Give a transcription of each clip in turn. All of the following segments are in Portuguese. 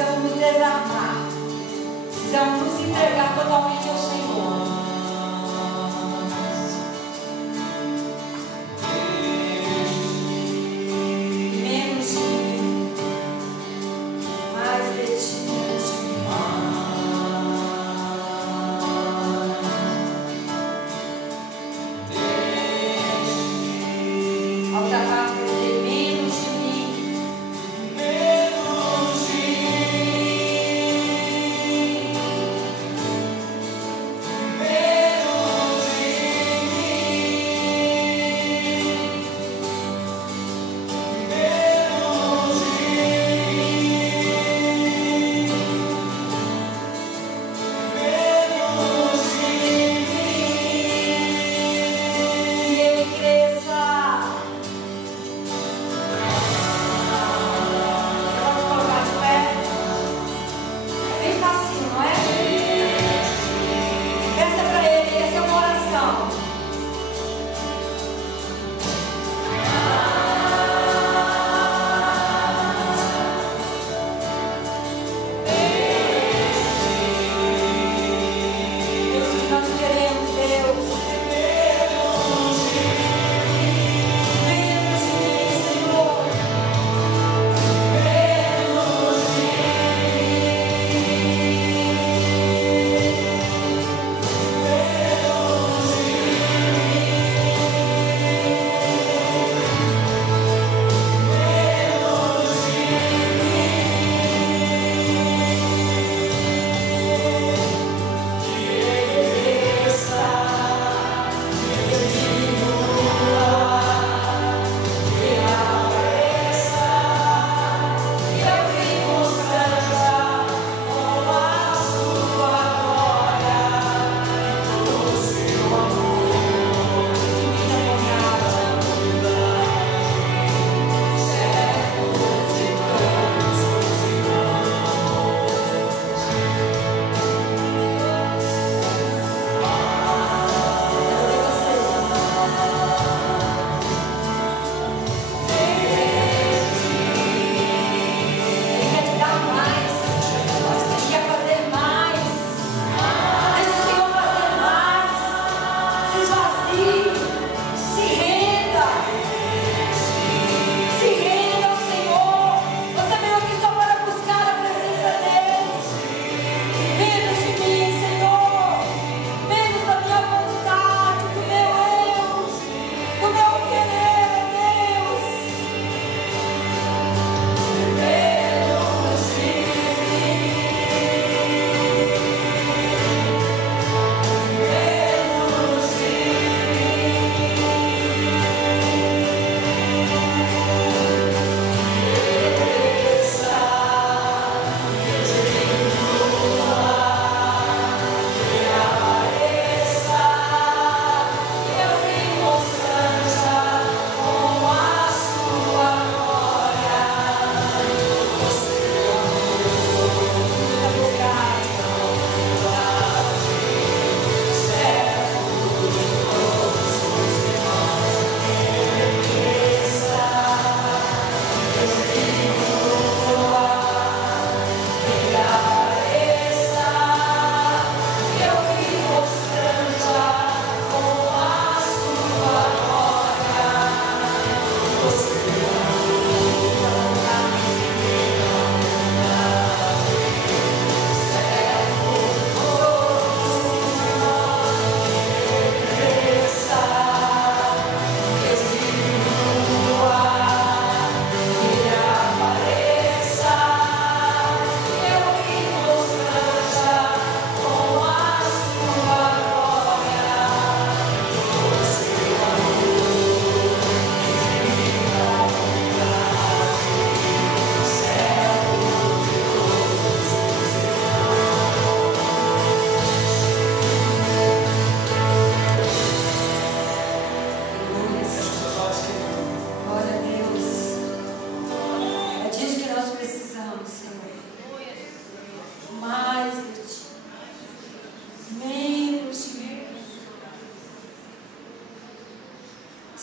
precisamos nos desarmar, precisamos nos entregar totalmente ao Senhor. Menos de mim, mais de ti.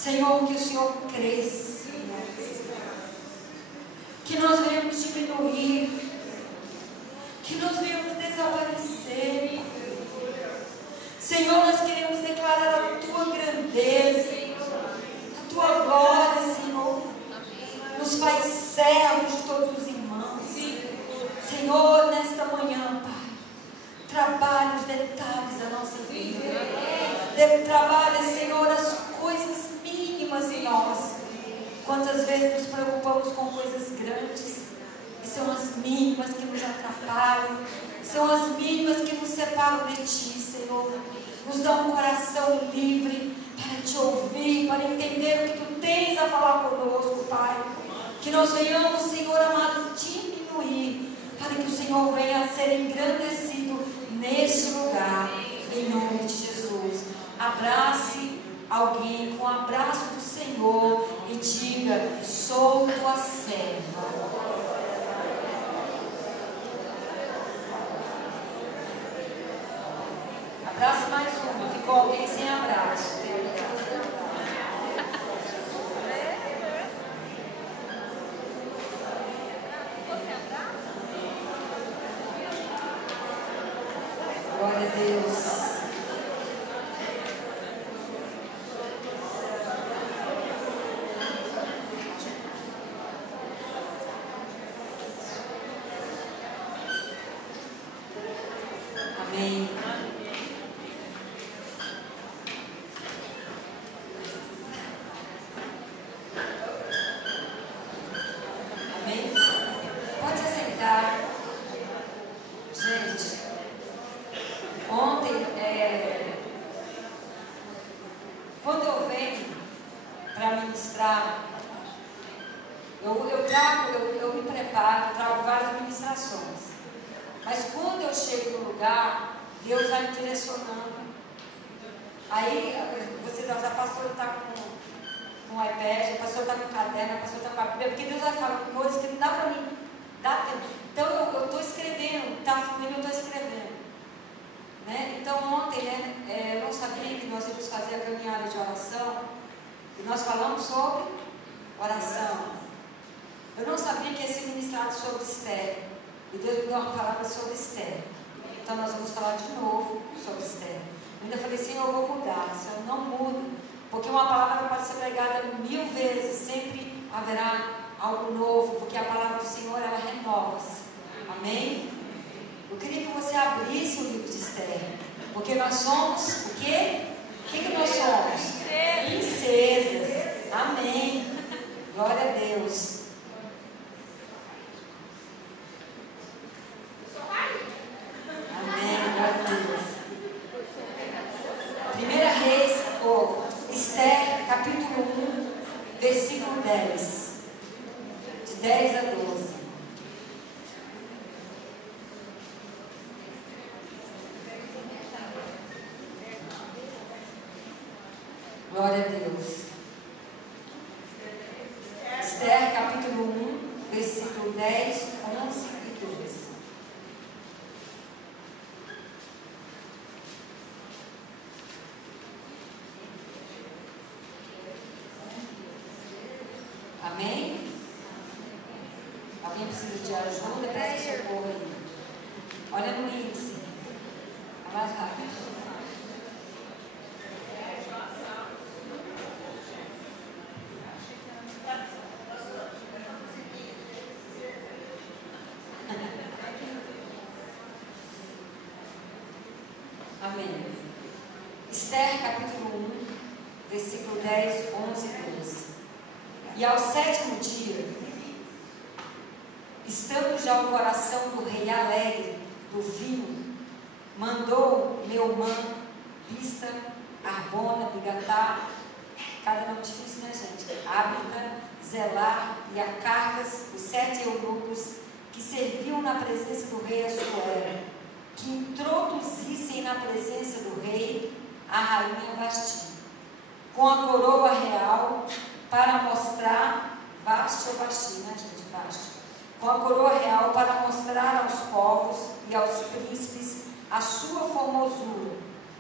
Senhor, que o Senhor cresça, que nós venhamos diminuir, que nós venhamos desaparecer. Senhor, nós queremos declarar a tua grandeza, a tua glória, Senhor. Nos faz servos de todos os irmãos. Senhor, nesta manhã, Pai, trabalhe os detalhes da nossa vida. Trabalhe, Senhor, as coisas mínimas em nós. Quantas vezes nos preocupamos com coisas grandes, e são as mínimas que nos atrapalham, são as mínimas que nos separam de Ti, Senhor. Nos dá um coração livre para Te ouvir, para entender o que Tu tens a falar conosco, Pai. Que nós venhamos, Senhor amado, diminuir, para que o Senhor venha a ser engrandecido neste lugar, em nome de Jesus. Abrace alguém com o abraço do Senhor e diga: sou tua serva. Abraça mais uma. Ficou alguém sem abraço. Glória a Deus. Amém. Amém? Pode se sentar. Gente, ontem, quando eu venho para ministrar, eu me preparo, trago várias ministrações. Mas quando eu chego no lugar, Deus vai me direcionando. Aí, vocês a pastora está com o iPad, a pastora está com o caderno, a pastora está com a Bíblia, porque Deus vai falando coisas que não dá para mim dar tempo. Então, eu estou escrevendo, está fluindo, eu estou escrevendo. Né? Então, ontem, eu não sabia que nós íamos fazer a caminhada de oração, e nós falamos sobre oração. Eu não sabia que ia ser ministrado sobre Esther. E Deus me deu uma palavra sobre Esther. Então nós vamos falar de novo sobre Esther. Eu ainda falei, Senhor, eu vou mudar. Senhor, não mudo. Porque uma palavra pode ser pregada 1000 vezes. Sempre haverá algo novo. Porque a palavra do Senhor, ela renova-se. Amém? Eu queria que você abrisse o livro de Esther. Porque nós somos o quê? O que nós somos? Princesas. Amém. Glória a Deus. Amém, glória a Deus. 1 Reis, Esther, capítulo 1, versículo 10. De 10 a 12. Glória a Deus. Esther, capítulo 1, versículo 10, 11 e 12. Amém? Alguém precisa de ajuda? Peça socorro aí. Olha no índice. Mais rápido. Amém. Esther, capítulo 1, versículo 10, 11 e 12. E ao 7º dia, estando já o coração do rei alegre do vinho, mandou Neumã, Bista, Arbona, Bigatá, cada nome difícil, né, gente? Ábita, Zelar e Acarcas, os 7 eunucos que serviam na presença do rei Assuero, que introduzissem na presença do rei a rainha Vasti, com a coroa real, para mostrar, Vasti ou Vasti, né, gente? Vasti. Com a coroa real para mostrar aos povos e aos príncipes a sua formosura,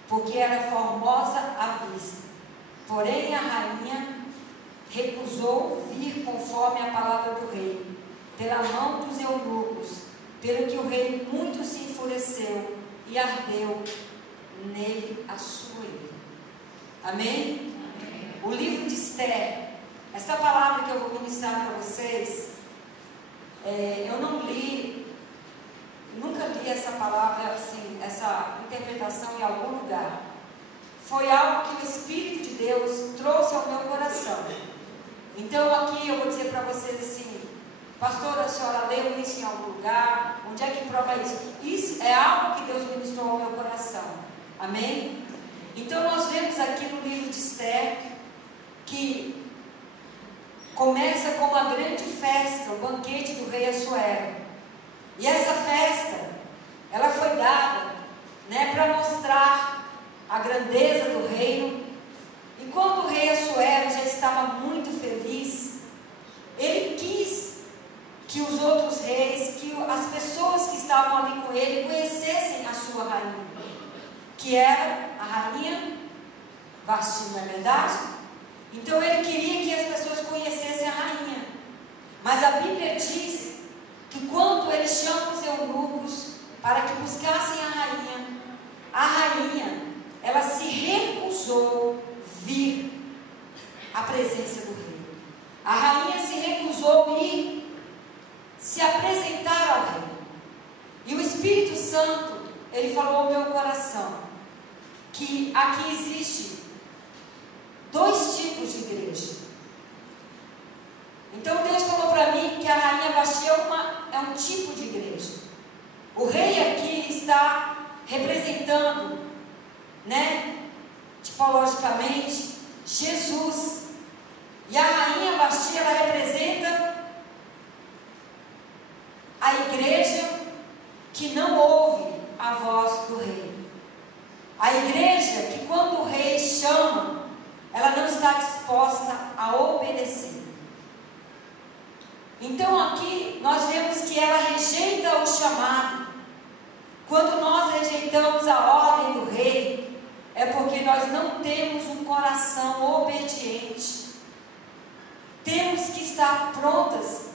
porque era formosa à vista. Porém a rainha recusou vir conforme a palavra do rei, pela mão dos eunucos, pelo que o rei muito se enfureceu e ardeu nele a sua ira. Amém? O livro de Esther, essa palavra que eu vou ministrar para vocês, eu não li, nunca li essa palavra assim, essa interpretação em algum lugar. Foi algo que o Espírito de Deus trouxe ao meu coração. Então aqui eu vou dizer para vocês assim: pastora, a senhora leu isso em algum lugar? Onde é que prova isso? Isso é algo que Deus ministrou ao meu coração. Amém? Então nós vemos aqui no livro de Esther que começa com uma grande festa, o banquete do rei Assuero. E essa festa, ela foi dada, para mostrar a grandeza do reino. E quando o rei Assuero já estava muito feliz, ele quis que os outros reis, que as pessoas que estavam ali com ele conhecessem a sua rainha, que era a rainha Vasti, não é verdade? Então ele queria que as pessoas conhecessem a rainha. Mas a Bíblia diz que quando ele chama os eunucos para que buscassem a rainha, ela se recusou vir à presença do rei. A rainha se recusou ir se apresentar ao rei. E o Espírito Santo, ele falou ao meu coração que aqui existe 2 tipos de igreja. Então Deus falou para mim que a rainha Vasti é um tipo de igreja. O rei aqui está representando, tipologicamente, Jesus. E a rainha Vasti, ela representa a igreja que não ouve a voz do rei. A igreja que quando o rei chama, ela não está disposta a obedecer. Então aqui nós vemos que ela rejeita o chamado. Quando nós rejeitamos a ordem do rei, é porque nós não temos um coração obediente. Temos que estar prontas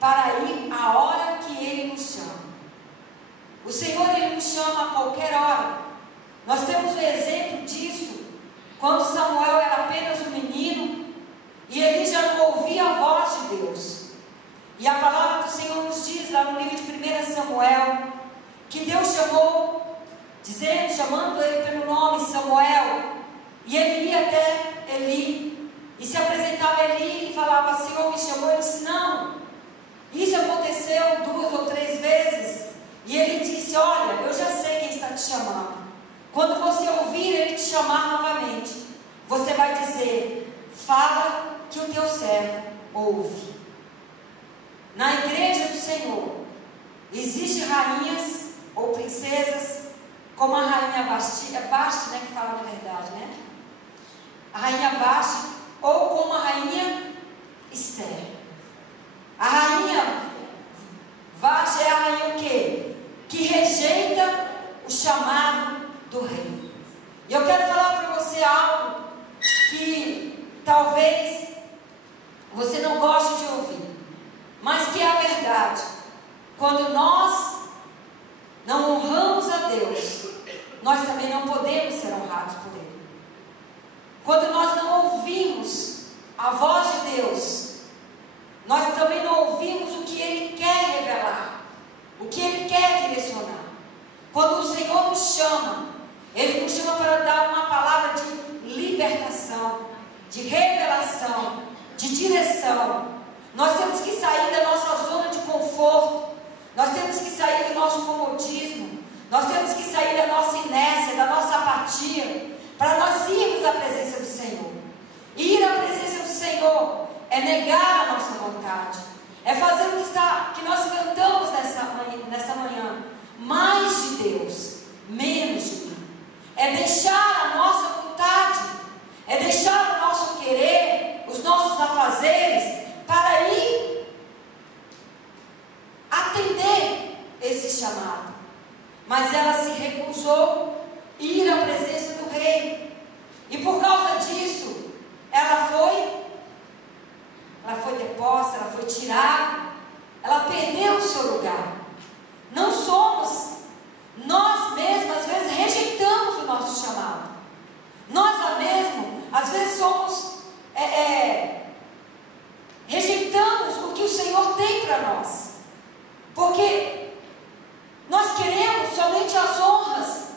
para ir a hora que ele nos chama. O Senhor, ele nos chama a qualquer hora. Nós temos um exemplo disso quando Samuel era apenas um menino e ele já não ouvia a voz de Deus. E a palavra do Senhor nos diz lá no livro de 1 Samuel que Deus chamou, chamando ele pelo nome Samuel, e ele ia até Eli e se apresentava a Eli e falava: Senhor me chamou. Ele disse: não. Isso aconteceu 2 ou 3 vezes. E ele disse: olha, eu já sei quem está te chamando. Quando você ouvir ele te chamar novamente, você vai dizer: fala que o teu servo ouve. Na igreja do Senhor existem rainhas ou princesas, como a rainha Vasti, Vasti, que fala a verdade, a rainha Vasti, ou como a rainha Esther. A rainha Vasti é a rainha o quê? Que rejeita o chamado do rei. E eu quero falar para você algo que talvez você não goste de ouvir, mas que é a verdade. Quando nós não honramos a Deus, nós também não podemos ser honrados por Ele. Quando nós não ouvimos a voz de Deus, nós também não ouvimos o que Ele quer revelar, o que Ele quer direcionar. Quando o Senhor nos chama, Ele nos chama para dar uma palavra de libertação, de revelação, de direção. Nós temos que sair da nossa zona de conforto, nós temos que sair do nosso comodismo, nós temos que sair da nossa inércia, da nossa apatia, para nós irmos à presença do Senhor. Ir à presença do Senhor é negar a nossa vontade, é fazer o que nós cantamos nessa manhã: mais de Deus, menos de mim. É deixar a nossa vontade, é deixar o nosso querer, os nossos afazeres, para ir atender esse chamado. Mas ela se recusou a ir à presença do rei, e por causa disso ela foi deposta, ela foi tirada, ela perdeu o seu lugar. vezes rejeitamos o que o Senhor tem para nós, porque nós queremos somente as honras,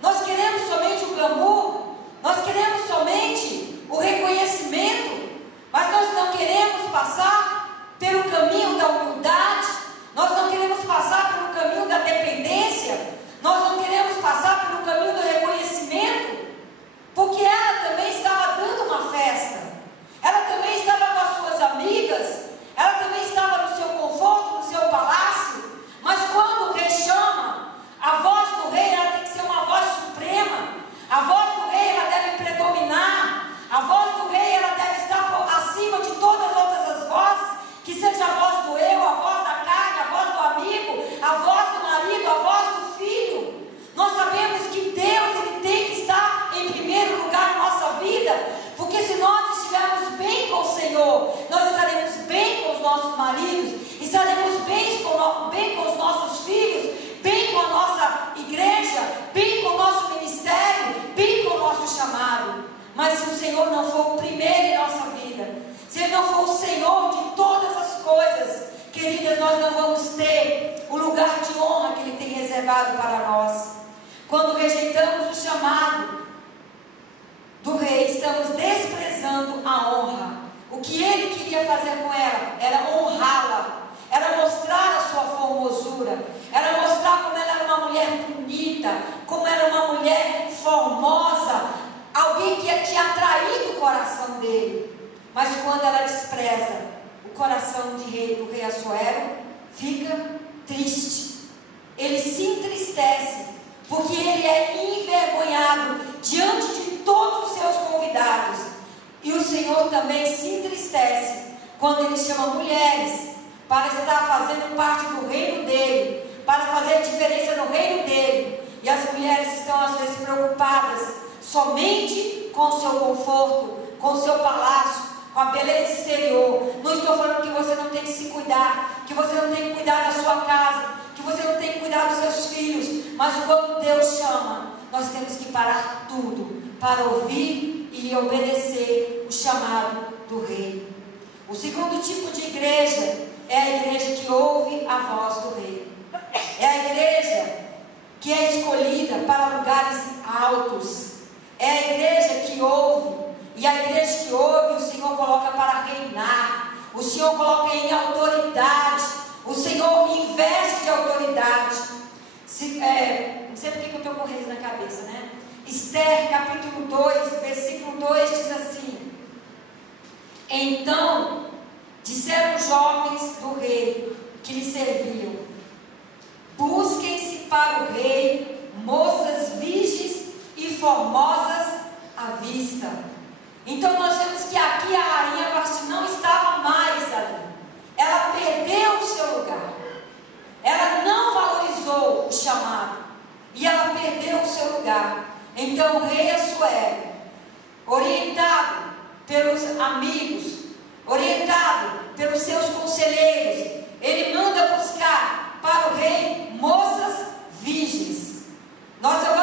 nós queremos somente o glamour, nós queremos somente o reconhecimento, mas nós não queremos passar pelo caminho da humildade, nós não queremos passar pelo caminho da dependência, nós não queremos passar pelo caminho do reconhecimento, porque ela também estava dando uma festa, ela também estava com as suas amigas, ela também estava no seu conforto, no seu palácio, mas quando o rei chama, a voz do rei ela tem que ser uma voz suprema, a voz do rei ela deve predominar, a voz do rei ela deve estar acima de todas as outras as vozes, que seja a voz do eu, a voz da carne, a voz do amigo, a voz do marido, a voz do filho. Nós sabemos que Deus ele tem que estar em primeiro lugar na nossa vida, porque se nós estivermos bem com o Senhor, nós estaremos bem com os nossos maridos, estaremos bem com os nossos filhos, bem com a nossa igreja, bem com o nosso ministério, bem com o nosso chamado. Mas se o Senhor não for o primeiro em nossa vida, se Ele não for o Senhor de todas as coisas, queridas, nós não vamos ter o lugar de honra que Ele tem reservado para nós. Quando rejeitamos o chamado do rei, estamos desprezando a honra. O que ele queria fazer com ela era honrá-la, era mostrar a sua formosura, era mostrar como ela era uma mulher bonita, como era uma mulher formosa, alguém que tinha atraído o coração dele. Mas quando ela despreza, o coração do rei Assuero fica triste, ele se entristece, porque ele é envergonhado diante de todos os seus convidados. E o Senhor também se entristece quando Ele chama mulheres para estar fazendo parte do reino dEle, para fazer diferença no reino dEle. E as mulheres estão às vezes preocupadas somente com o seu conforto, com o seu palácio, com a beleza exterior. Não estou falando que você não tem que se cuidar, que você não tem que cuidar da sua casa, que você não tem que cuidar dos seus filhos, mas quando Deus chama, nós temos que parar tudo para ouvir e obedecer o chamado do rei. O segundo tipo de igreja é a igreja que ouve a voz do rei. É a igreja que é escolhida para lugares altos. É a igreja que ouve, e a igreja que ouve o Senhor coloca para reinar, o Senhor coloca em autoridade, o Senhor investe de autoridade. Não sei porque eu estou com reis na cabeça, né? Esther capítulo 2, versículo 2 diz assim: então disseram os jovens do rei que lhe serviam: busquem-se para o rei moças virgens e formosas à vista. Então nós vemos que aqui a rainha Vasti não estava mais ali, ela perdeu o seu lugar, ela não valorizou o chamado e ela perdeu o seu lugar. Então o rei Assuero, orientado pelos amigos, orientado pelos seus conselheiros, ele manda buscar para o rei moças virgens. Nós estamos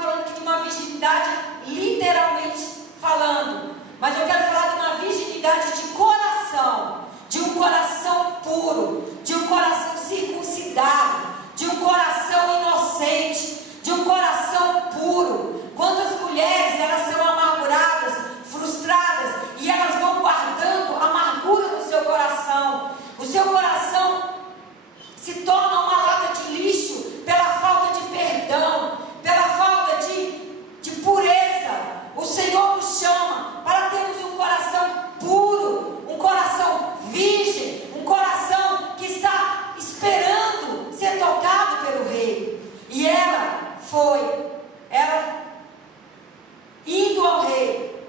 falando aqui de uma virgindade literalmente falando, mas eu quero falar de uma virgindade de coração, de um coração puro, de um coração circuncidado, de um coração inocente, de um coração puro. Quantas mulheres elas são amarguradas, frustradas, e elas vão guardando amargura no seu coração. O seu coração se torna uma lata de lixo pela falta de perdão, pela falta de pureza. O Senhor nos chama para termos um coração puro, um coração virgem, um coração que está esperando ser tocado pelo rei. E ela indo ao rei.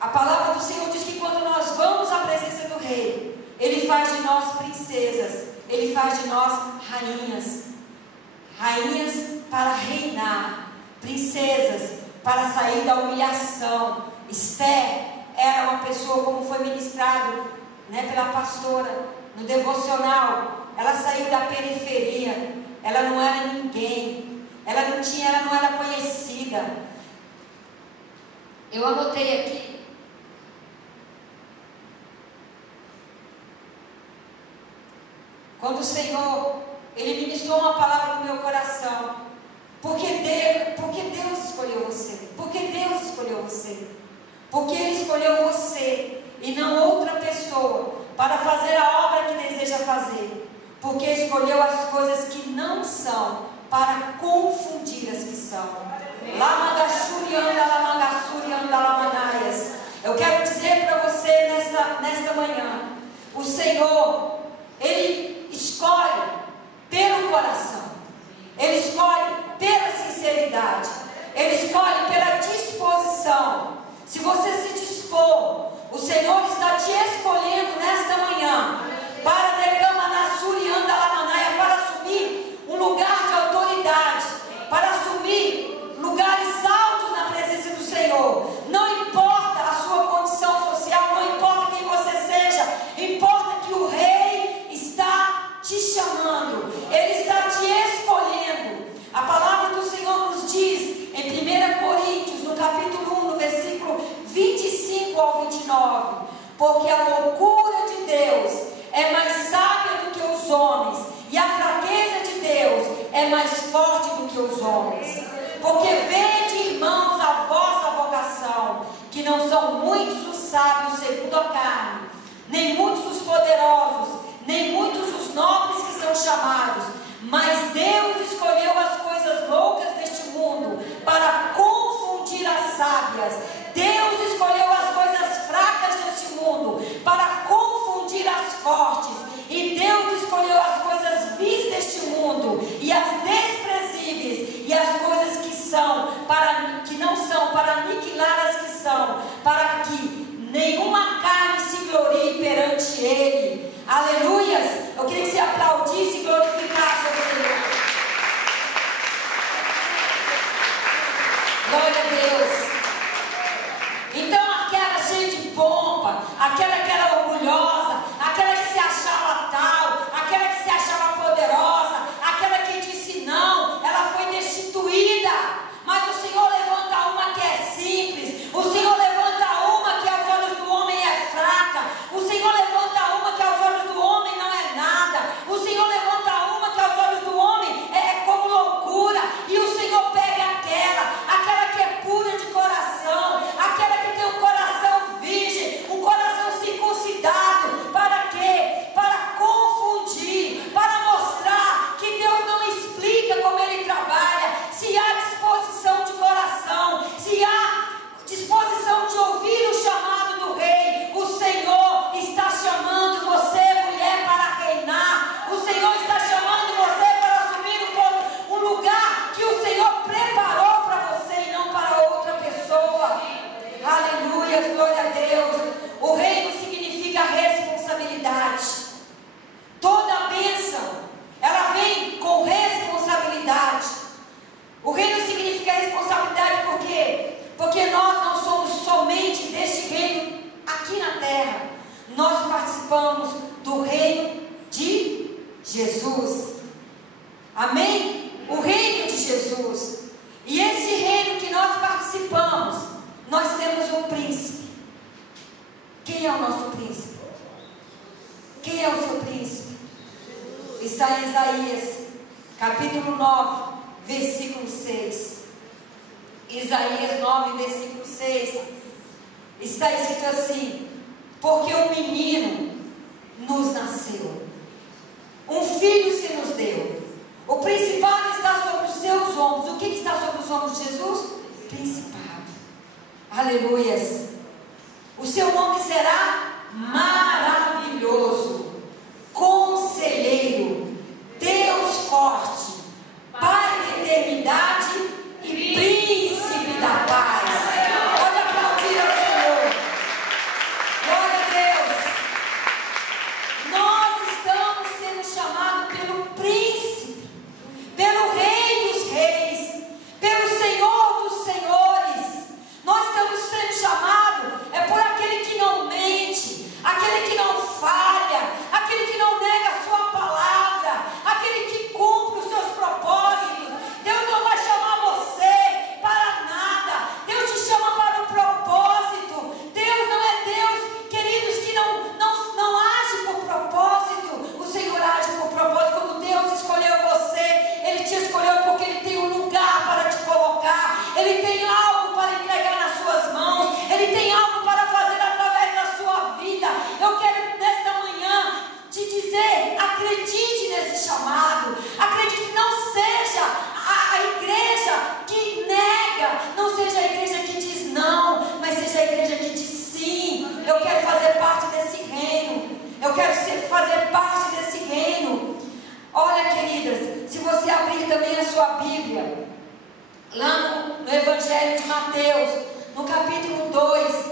A palavra do Senhor diz que quando nós vamos à presença do rei, Ele faz de nós princesas, Ele faz de nós rainhas, rainhas para reinar, princesas para sair da humilhação. Esther era uma pessoa, como foi ministrado, pela pastora no devocional, ela saiu da periferia, ela não era ninguém, ela não era conhecida. Eu anotei aqui. Quando o Senhor, Ele ministrou uma palavra no meu coração. Porque Deus escolheu você. Porque Deus escolheu você. Porque Ele escolheu você e não outra pessoa para fazer a obra que deseja fazer. Porque escolheu as coisas que não são para confundir as que são. Eu quero dizer para você nesta manhã, o Senhor, Ele escolhe pelo coração, Ele escolhe pela sinceridade, Ele escolhe pela disposição. Se você se dispor, o Senhor está te escolhendo nesta manhã para para assumir um lugar de autoridade, para assumir lugares altos na presença do Senhor. Não importa a sua condição social, não importa quem você seja, importa que o Rei está te chamando, Ele está te escolhendo. A palavra do Senhor nos diz em 1 Coríntios, no capítulo 1, no versículo 25 ao 29, porque a loucura de Deus é mais sábia do que os homens, e a fraqueza de Deus é mais forte do que os homens. Porque vede, irmãos, a vossa vocação, que não são muitos os sábios segundo a carne, nem muitos os poderosos, nem muitos os nobres que são chamados, mas Deus escolheu as coisas loucas deste mundo para confundir as sábias. Deus escolheu as coisas fracas deste mundo para confundir as fortes. E Deus escolheu as coisas vis deste mundo e as desprezíveis e as coisas que não são, para aniquilar as que são, para que nenhuma carne se glorie perante Ele. Aleluias! Eu queria que você aplaudisse e glorificasse o Senhor. Glória a Deus. Então aquela cheia de pompa, aquela que era orgulhosa, aquela que se achava tal, aquela que se achava poderosa, aquela que disse não, ela foi destituída. Mas o Senhor levanta uma que é simples, o Senhor levanta uma que aos olhos do homem é fraca, o Senhor levanta uma que aos olhos do homem não é nada, o Senhor levanta uma que aos olhos do homem é como loucura, e o Senhor pega aquela que é pura de coração, aquela que tem um coração virgem, um coração circuncidado. Para quê? Para confundir, para mostrar que Deus não explica como Ele trabalha. Se há disposição de coração, se há disposição de ouvir o chamado do Rei, o Senhor está chamando você, mulher, para reinar. O Senhor está chamando você para assumir um lugar que o Senhor preparou para você e não para outra pessoa. Aleluia, glória a Deus. O reino significa responsabilidade. Toda a bênção, ela vem com responsabilidade. O reino significa responsabilidade por quê? Porque nós não somos somente deste reino aqui na terra. Nós participamos do reino de Jesus. Amém? O reino de Jesus. E esse reino que nós participamos, nós temos um príncipe. Quem é o nosso príncipe? Quem é o seu príncipe? Está em Isaías, capítulo 9, versículo 6. Isaías 9, versículo 6. Está escrito assim: porque um menino nos nasceu, um filho se nos deu, o principado está sobre os seus ombros. O que está sobre os ombros de Jesus? Principado. Aleluias. O seu nome será maravilhoso, conselheiro, Deus forte, Pai da eternidade e príncipe da paz. Pode aplaudir ao Senhor. Glória a Deus. Nós estamos sendo chamados pelo príncipe, pelo Rei dos reis, pelo Senhor dos senhores. Nós estamos sendo chamados por aquele que não mente, aquele que não lá no Evangelho de Mateus, no capítulo 2,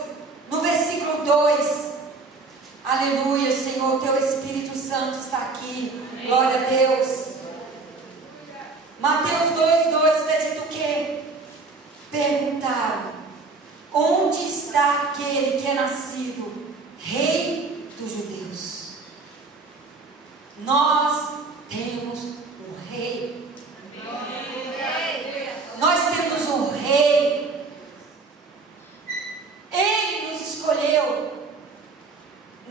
no versículo 2. Aleluia, Senhor, teu Espírito Santo está aqui. Amém. Glória a Deus. Mateus 2:2 está dito o quê? Perguntaram: onde está aquele que é nascido Rei dos Judeus? Nós temos um Rei. Nós temos um Rei. Ele nos escolheu.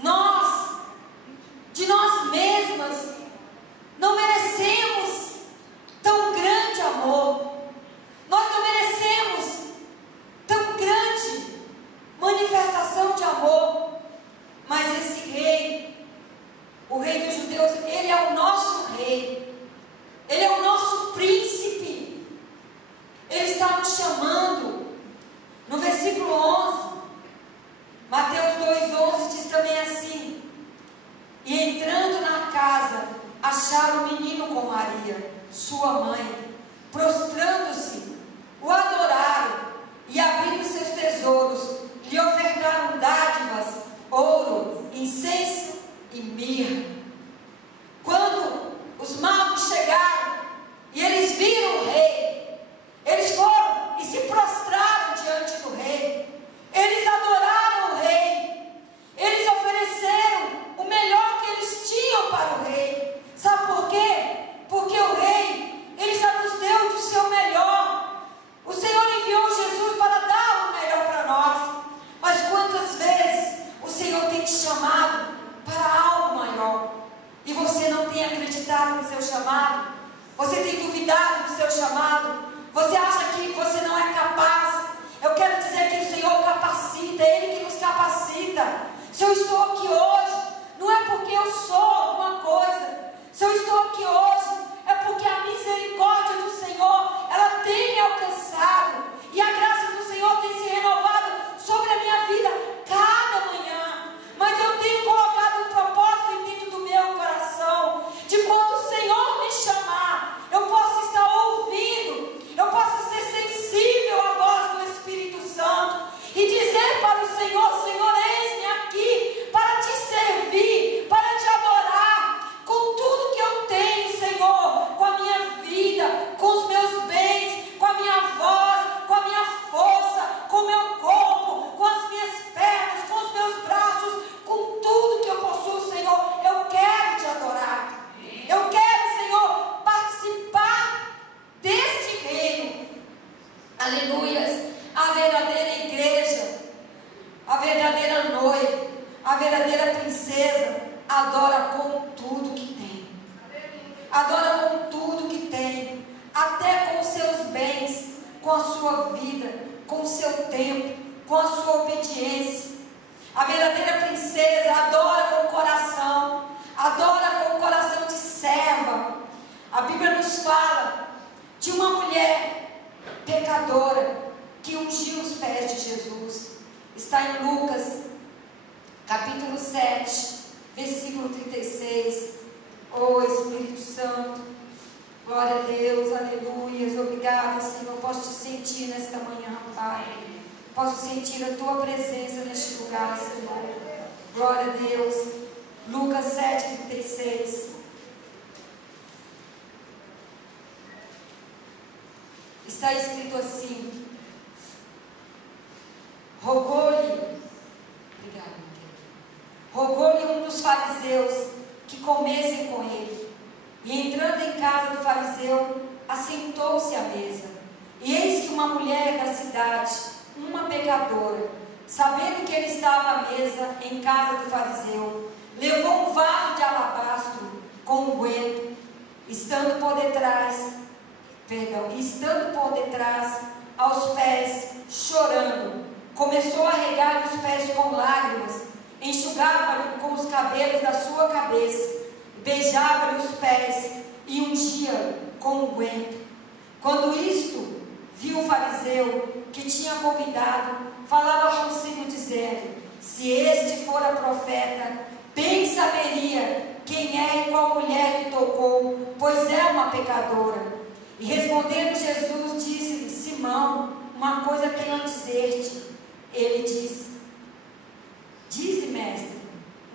Nós, de nós mesmas, não merecemos tão grande amor. Nós não merecemos tão grande manifestação de amor. Mas esse Rei, o Rei dos Judeus, Ele é o nosso Rei. Ele é o nosso príncipe. Ele está nos chamando. No versículo 11, Mateus 2:11 diz também assim: e entrando na casa, acharam o menino com Maria, sua mãe. Prostrando-se, o adoraram e abrindo seus tesouros, lhe ofertaram dádivas, ouro, incenso e mirra. Quando os magos chegaram e eles viram o rei, eles foram e se prostraram diante do rei. Eles adoraram o rei. Eles ofereceram o melhor que eles tinham para o rei. Sabe por quê? Porque o rei, ele já nos deu do seu melhor. O Senhor enviou Jesus para dar o melhor para nós. Mas quantas vezes o Senhor tem te chamado para algo maior e você não tem acreditado no seu chamado? Você tem duvidado do seu chamado? Você acha que você não é capaz? Eu quero dizer que o Senhor capacita, é Ele que nos capacita. Se eu estou aqui hoje, não é porque eu sou alguma coisa. Se eu estou aqui hoje, é porque a misericórdia do Senhor, ela tem me alcançado. E a graça do Senhor tem se renovado sobre a minha vida cada manhã. Mas eu tenho colocado um propósito dentro do meu coração, de quando o Senhor me chamar, eu posso estar ouvindo, eu posso ser sensível à voz do Espírito Santo e dizer para o Senhor: Senhor, eis-me aqui para te servir, para te adorar, com tudo que eu tenho, Senhor, com a minha vida, com os meus bens, com a minha voz, com a minha força, com o meu corpo, com as minhas pernas, com os meus braços, com tudo que eu possuo, Senhor. Eu quero te adorar. Eu quero, Senhor, participar deste reino. Aleluias. A verdadeira igreja, a verdadeira noiva, a verdadeira princesa adora com tudo que tem. Adora com tudo que tem, até com os seus bens, com a sua vida, com o seu tempo, com a sua obediência. A verdadeira princesa adora com o coração, adora com o coração de serva. A Bíblia nos fala de uma mulher pecadora que ungiu os pés de Jesus. Está em Lucas, capítulo 7, versículo 36. Oh Espírito Santo, glória a Deus, aleluias. Obrigada, Senhor. Posso te sentir nesta manhã, Pai. Posso sentir a tua presença neste lugar, Senhor. Glória a Deus. Lucas 7, 36. Está escrito assim: rogou-lhe um dos fariseus que comessem com ele. E entrando em casa do fariseu, assentou-se à mesa. E eis que uma mulher da cidade, uma pecadora, sabendo que ele estava à mesa em casa do fariseu, levou um vaso de alabastro com unguento, estando por detrás aos pés, chorando, começou a regar os pés com lágrimas, enxugava-lhe com os cabelos da sua cabeça, beijava-lhe os pés e ungia com unguento. Quando isto viu o fariseu que tinha convidado, falava consigo dizendo: se este fora profeta, bem saberia quem é e qual mulher lhe tocou, pois é uma pecadora. E respondendo Jesus, disse-lhe: se Simão, uma coisa tenho a dizer-te. Ele disse: dize, mestre.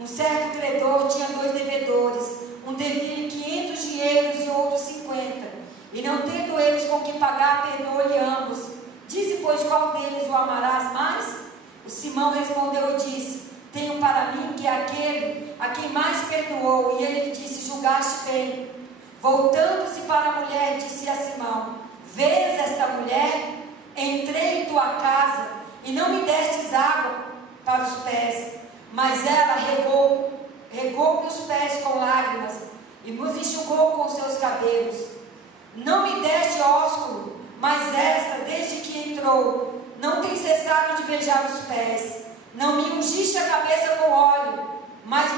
Um certo credor tinha 2 devedores. Um devia 500 dinheiros e outro 50. E não tendo eles com que pagar, perdoou-lhe ambos. Dize, pois, qual deles o amarás mais? O Simão respondeu e disse: tenho para mim que é aquele a quem mais perdoou. E ele disse: julgaste bem. Voltando-se para a mulher, disse a Simão: vês esta mulher? Entrei em tua casa e não me destes água para os pés, mas ela regou-me os pés com lágrimas e nos enxugou com seus cabelos. Não me deste ósculo, mas esta, desde que entrou, não tem cessado de beijar os pés. Não me ungiste a cabeça com óleo, mas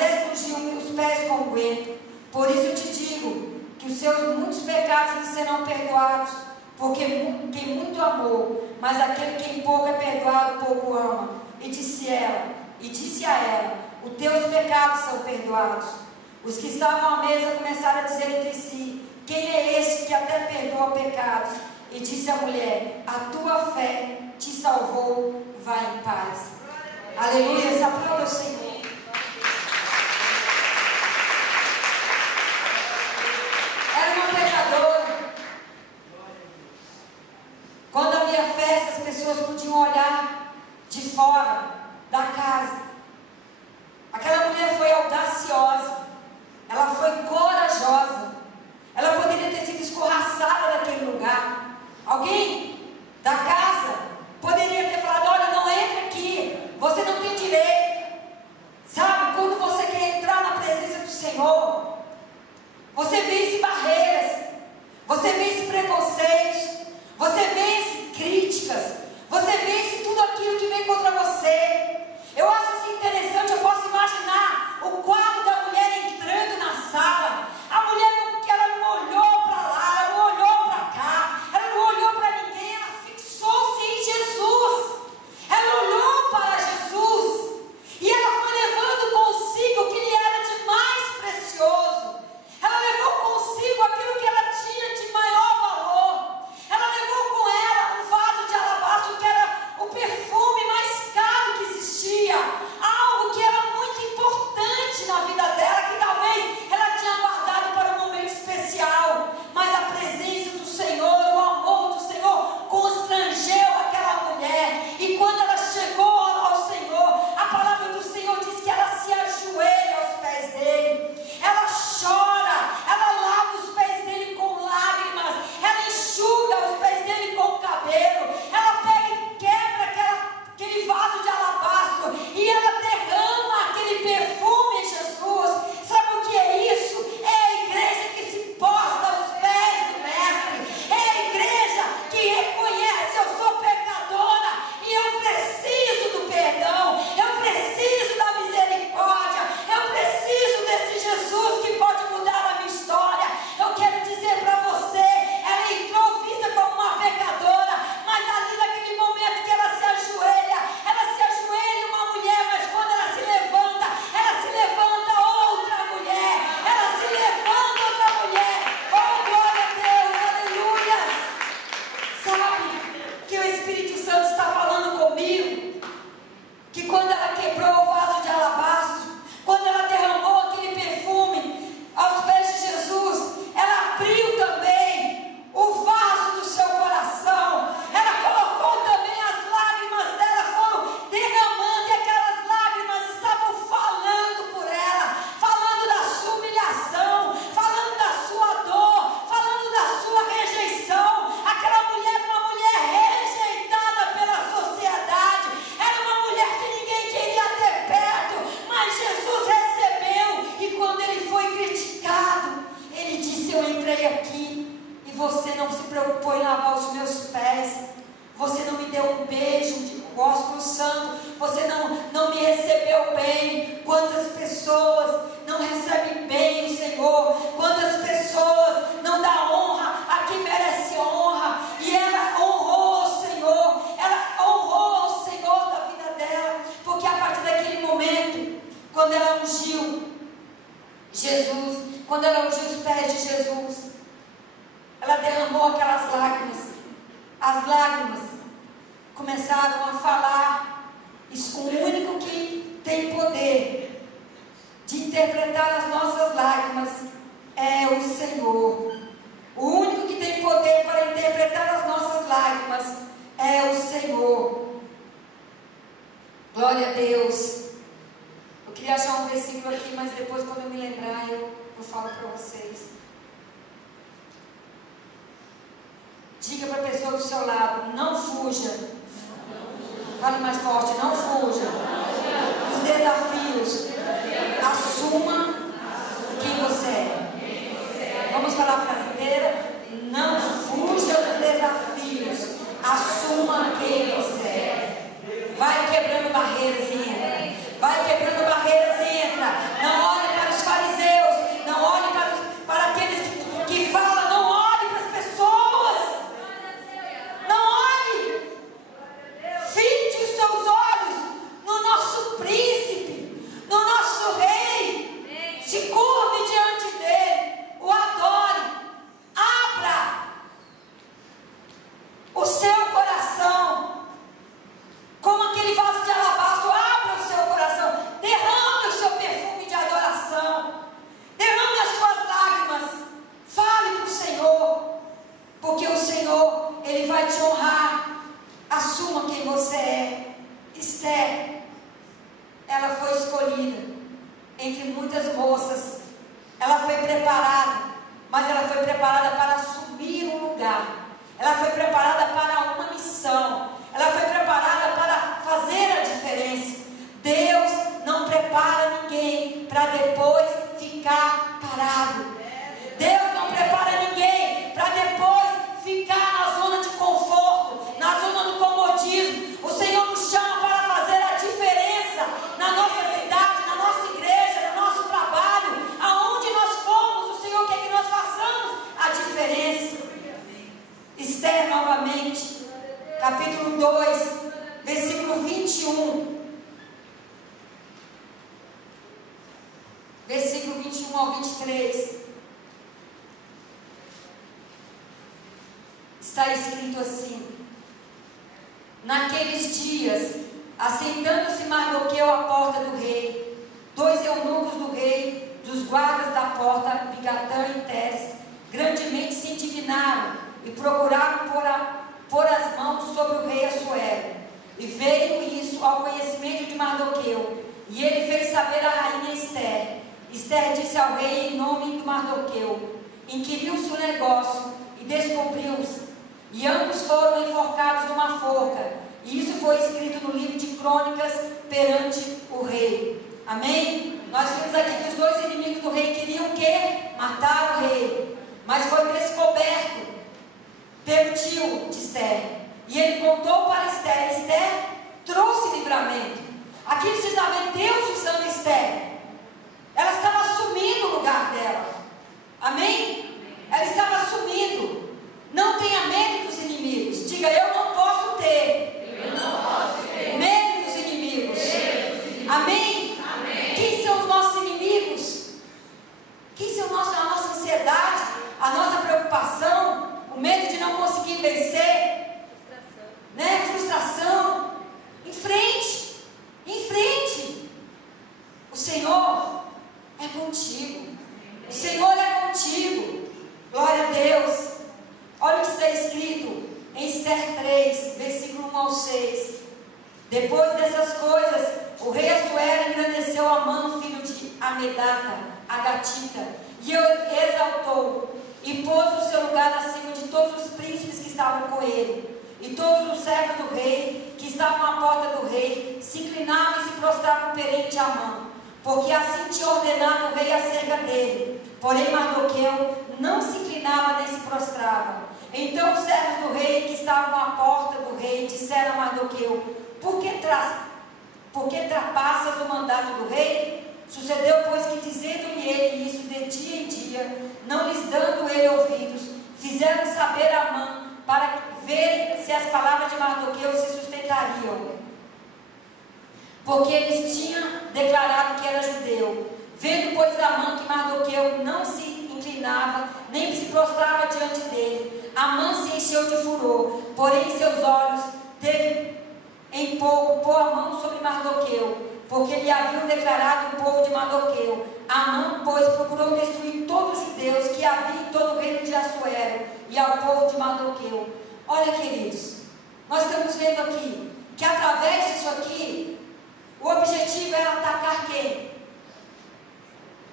esta ungiu-me os pés com unguento. Por isso te digo que os seus muitos pecados lhe serão perdoados, porque quem muito amou, mas aquele que em pouco é perdoado, pouco ama. E disse a ela: os teus pecados são perdoados. Os que estavam à mesa começaram a dizer entre si: quem é este que até perdoa pecados? E disse a mulher: a tua fé te salvou, vai em paz. Aleluia, se aplauda o Senhor. Era uma pecadora. Quando havia festa, as pessoas podiam olhar de fora da casa. Aquela mulher foi audaciosa, ela foi corajosa. Ela poderia ter sido escorraçada daquele lugar. Alguém da casa poderia ter falado: olha, não entra aqui, você não tem direito. Sabe, quando você quer entrar na presença do Senhor, você vence barreiras, você vence preconceitos, você vence críticas, você vence tudo aquilo que vem contra você. Eu acho isso interessante. Eu posso imaginar o quadro da mulher entrando na sala. A mulher ela não olhou para lá, ela não olhou para cá, ela não olhou para ninguém, ela fixou-se em Jesus. Ela olhou para Jesus e ela foi levando consigo o que lhe era de mais precioso. Ela levou consigo aquilo que ela tinha de maior valor. Ela levou com ela um vaso de alabastro que era o perfume mais caro que existia, algo que era muito importante na vida dela, que talvez ela tinha guardado para um momento especial. Mas a presença do Senhor, o amor do Senhor constrangeu aquela mulher. E quando ela chegou ao Senhor, a palavra do Senhor diz que ela se ajoelha aos pés dele. Ela chora, ela lava os pés dele com lágrimas, ela enxuga os pés dele com o cabelo, ela pega e quebra aquele vaso de alabastro e ela derrama aquele perfume em Jesus. Sabe o que é isso? É a igreja que se posta aos pés do Mestre, é a igreja que reconhece: eu sou pecadora e eu preciso do perdão, eu preciso da misericórdia, eu preciso desse Jesus que pode mudar a minha história. Eu quero dizer para você, ela entrou vista como uma pecadora, mas ali naquele momento que ela se ajoelha uma mulher, mas quando ela se levanta outra mulher, ela se levanta outra mulher. Oh, glória a Deus, aleluia. Sabe que o Espírito Santo está falando comigo? Que quando ela quebrou o vaso de alabastro, quando ela derramou aquele perfume aos pés de Jesus, ela abriu também o vaso do seu coração. Ela colocou também as lágrimas dela, foram derramando, e aquelas lágrimas estavam falando por ela, falando da sua humilhação, falando da sua dor, falando da sua rejeição. Aquela mulher era uma mulher rejeitada pela sociedade, era uma mulher que ninguém queria ter perto, mas Jesus recebeu. E quando ele foi criticado, ele disse: eu entrei aqui e você não se preocupou em lavar os meus pés, você não me deu um beijo de ósculo santo, você não me recebeu bem. Quantas pessoas não recebem bem o Senhor, quantas pessoas não dão honra a quem merece honra, e ela honrou o Senhor, ela honrou o Senhor da vida dela, porque a partir daquele momento, quando ela ungiu Jesus, quando ela ungiu os pés de Jesus, ela derramou aquelas lágrimas. lágrimas começaram a falar. Isso, o único que tem poder de interpretar as nossas lágrimas é o Senhor. O único que tem poder para interpretar as nossas lágrimas é o Senhor. Glória a Deus. Eu queria achar um versículo aqui, mas depois, quando eu me lembrar, eu falo para vocês. Diga para a pessoa do seu lado: não fuja. Fale mais forte: não fuja dos desafios. Assuma quem você é. Vamos falar a frase inteira? Não fuja dos desafios. Assuma quem você é. Vai quebrando barreiras e entra. Vai quebrando barreiras e entra. Não olhe para os fariseus. Não olhe para aqueles que falam. Não olhe para as pessoas. Não olhe. Fite os seus olhos no nosso príncipe, no nosso rei. Se curve diante dele. O adore. Abra o seu coração. Como aquele vaso de alabastro, abra o seu coração, derrame o seu perfume de adoração, derrame as suas lágrimas, fale para o Senhor, porque o Senhor, Ele vai te honrar. Assuma quem você é. Esther, ela foi escolhida entre muitas moças, ela foi preparada, mas ela foi preparada para assumir um lugar, ela foi preparada para uma missão, ela foi preparada para fazer a diferença. Deus não prepara ninguém para depois ficar parado. Deus não prepara ninguém para depois ficar na zona de conforto, na zona do comodismo. O Senhor nos chama para fazer a diferença na nossa cidade, na nossa igreja, no nosso trabalho, aonde nós formos. O Senhor quer que nós façamos a diferença. Esther, novamente, capítulo 2, versículo 21. Versículo 21 ao 23. Está escrito assim: naqueles dias, assentando-se Mardoqueu à porta do rei, 2 eunucos do rei, dos guardas da porta, Bigatã e Teres, grandemente se indignaram e procuraram pôr as mãos sobre o rei Assuero. E veio isso ao conhecimento de Mardoqueu, e ele fez saber à rainha Esther. Esther disse ao rei em nome de Mardoqueu. Inquiriu-se o negócio e descobriu-se, e ambos foram enforcados numa forca. E isso foi escrito no livro de crônicas perante o rei. Amém? Nós vimos aqui que os 2 inimigos do rei queriam o quê? Matar o rei. Mas foi descoberto pelo tio de Esther, e ele contou para Esther. Esther trouxe livramento. Aqui você está vendo Deus usando Esther. Ela estava assumindo o lugar dela. Amém? Ela estava assumindo. Não tenha medo dos inimigos. Diga: eu não posso ter medo dos inimigos. Amém? Quem são os nossos inimigos? Quem são a nossa ansiedade, a nossa preocupação, o medo de não conseguir vencer, frustração. Em frente, em frente. O Senhor é contigo. O Senhor é contigo. Glória a Deus. Olha o que está escrito em Esther 3, versículo 1 ao 6. Depois dessas coisas, o rei Assuero engrandeceu Amã, filho de Amedata, a gatita, e o exaltou, e pôs o seu lugar acima de todos os príncipes que estavam com ele. E todos os servos do rei, que estavam à porta do rei, se inclinavam e se prostravam perante Amã, porque assim tinha ordenado o rei acerca dele. Porém Mardoqueu não se inclinava nem se prostrava. Então os servos do rei, que estavam à porta do rei, disseram a Mardoqueu: por que trapassas o mandato do rei? Sucedeu, pois, que dizendo-lhe ele isso de dia em dia, não lhes dando ele ouvidos, fizeram saber a Amã, para ver se as palavras de Mardoqueu se sustentariam, porque eles tinham declarado que era judeu. Vendo, pois, Amã que Mardoqueu não se inclinava, nem se prostrava diante dele, Amã se encheu de furor, porém em seus olhos teve em pouco pôr a mão sobre Mardoqueu, porque lhe haviam declarado o povo de Mardoqueu. Amã, pois, procurou destruir todos os judeus que havia em todo o reino de Assuero e ao povo de Mardoqueu. Olha, queridos, nós estamos vendo aqui que através disso aqui, o objetivo era atacar quem?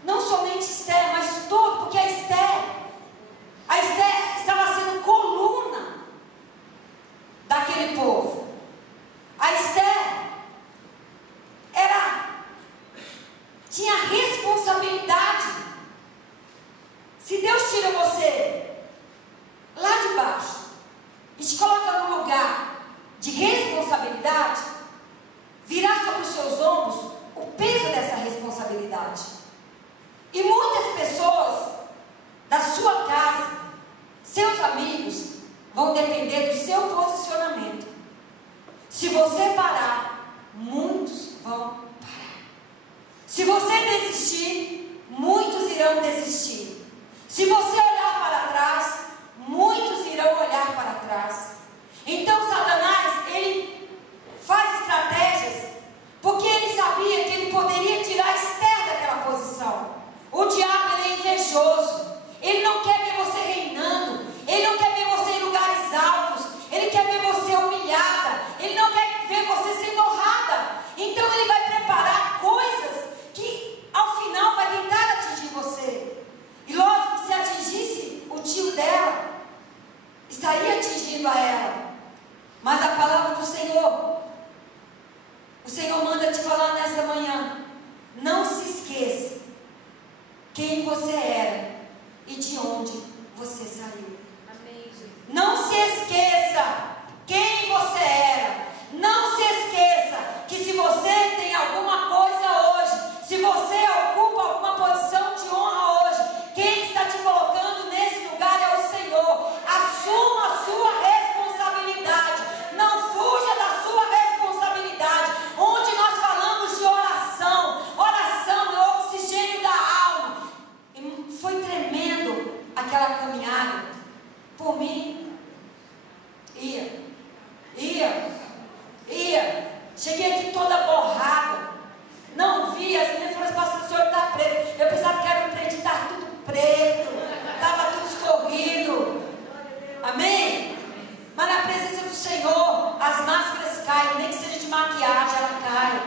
Não somente Esther, mas todo, porque a Esther estava sendo coluna daquele povo. A Esther tinha responsabilidade. Se Deus tira você lá de baixo e te coloca num lugar de responsabilidade, virá sobre os seus ombros o peso dessa responsabilidade. E muitas pessoas da sua casa, seus amigos, vão depender do seu posicionamento. Se você parar, muitos vão parar. Se você desistir, muitos irão desistir. Se você olhar para trás, muitos irão olhar para trás. Então Satanás, ele faz estratégias, porque ele sabia que ele poderia tirar Esther daquela posição. O diabo, ele é invejoso. Ele não quer ver você reinando. Ele não quer ver você em lugares altos. Ele quer ver você humilhada. Ele não quer ver você sendo honrada. Então ele vai preparar coisas que ao final vai tentar atingir você. E lógico que se atingisse o tio dela, estaria atingindo a ela. Mas a palavra do Senhor, o Senhor manda te falar nessa manhã: não se esqueça quem você era e de onde você saiu. Amém. Não se esqueça quem você era. Não se esqueça que se você tem alguma coisa hoje, se você ocupa alguma posição de honra hoje, quem está te colocando nesse lugar é o Senhor. Assuma a sua responsabilidade. Não fuja da sua responsabilidade. Onde nós falamos de oração, oração é o oxigênio da alma. E foi tremendo aquela caminhada. Por mim, ia. Cheguei aqui toda borrada. Não vi, as meninas falaram: pastor, o senhor está preto. Eu pensava que era um preto, estava tudo preto, estava tudo escorrido. Amém? Mas na presença do Senhor, as máscaras caem, nem que seja de maquiagem, ela cai.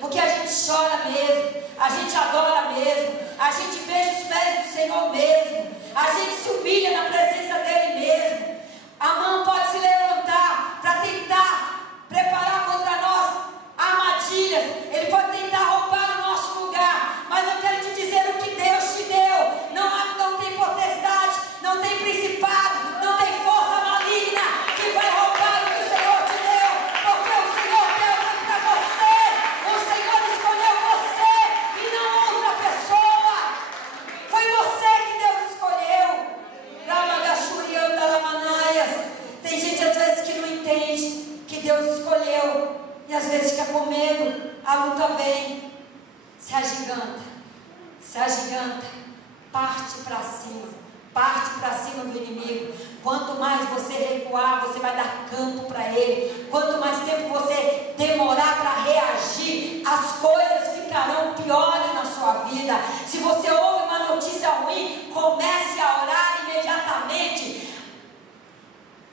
Porque a gente chora mesmo, a gente adora mesmo, a gente beija os pés do Senhor mesmo, a gente se humilha na presença dele mesmo. Amã pode se levantar para tentar preparar contra nós armadilhas, ele pode tentar roubar o nosso lugar, mas eu quero te dizer o que Deus te deu. Não tem potestade, não tem principado, não tem força maligna que vai roubar o que o Senhor te deu, porque o Senhor deu para você. O Senhor escolheu você e não outra pessoa. Foi você que Deus escolheu. Tem gente às vezes que não entende que Deus escolheu, e às vezes fica com medo. A luta vem, se agiganta, parte para cima do inimigo. Quanto mais você recuar, você vai dar campo para ele. Quanto mais tempo você demorar para reagir, as coisas ficarão piores na sua vida. Se você ouve uma notícia ruim, comece a orar imediatamente.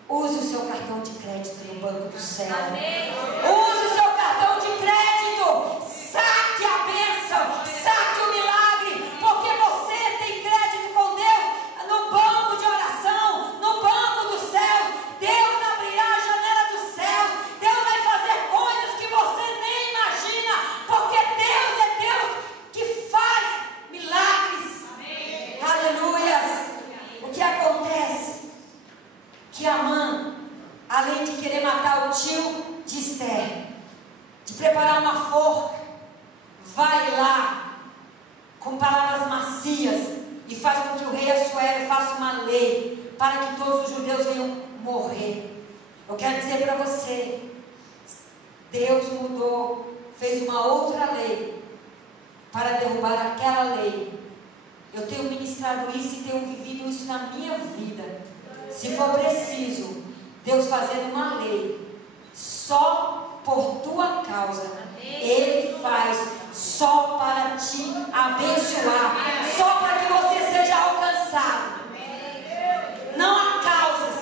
Use o seu cartão de crédito no Banco do Céu. Amém. Use o seu cartão de crédito. Saque a bênção, saque o milagre, porque você tem crédito com Deus no banco de oração, no banco dos céus. Deus abrirá a janela dos céus. Deus vai fazer coisas que você nem imagina, porque Deus é Deus que faz milagres. Amém. Aleluias. O que acontece? Que Amã, além de querer matar o tio de Esther, de preparar uma forca, vai lá com palavras macias e faz com que o rei Assuero faça uma lei para que todos os judeus venham morrer. Eu quero dizer para você, Deus mudou, fez uma outra lei para derrubar aquela lei. Eu tenho ministrado isso e tenho vivido isso na minha vida. se for preciso, Deus fazendo uma lei, só por tua causa, Ele faz só para te abençoar, só para que você seja alcançado. Não há causas.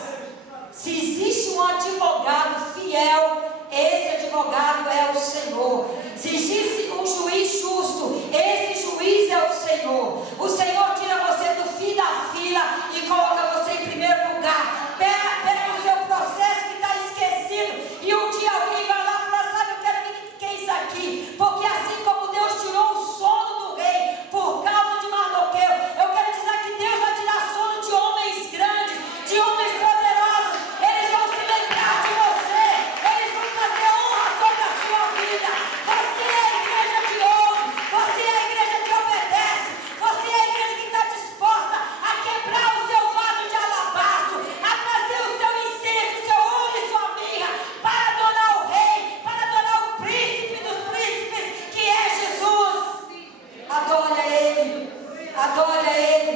Se existe um advogado fiel, esse advogado é o Senhor. Se existe um juiz justo, esse juiz é o Senhor. O Senhor tira você do fim da fila e coloca você em primeiro lugar. Pega o seu processo que está esquecido, e um dia alguém vai lá e fala: sabe, eu quero ver o que é isso aqui. Porque assim como Deus tirou o sono do rei por causa de Mardoqueu, eu quero dizer que Deus vai tirar sono de homens grandes, de homens poderosos. Eles vão se lembrar de você, eles vão trazer honra sobre a sua vida. Você é a igreja que ouve, você é a igreja que obedece, você é a igreja que está disposta a quebrar o seu vaso de alabastro, a trazer o seu incenso, o seu ouro e sua mirra para adorar o rei, para adorar o príncipe dos príncipes, que é Jesus. Adore a Ele, adore a Ele.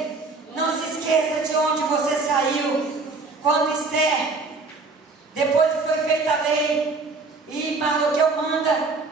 Não se esqueça de onde você saiu. Quando Esther, depois que foi feita a lei, e Mardoqueu manda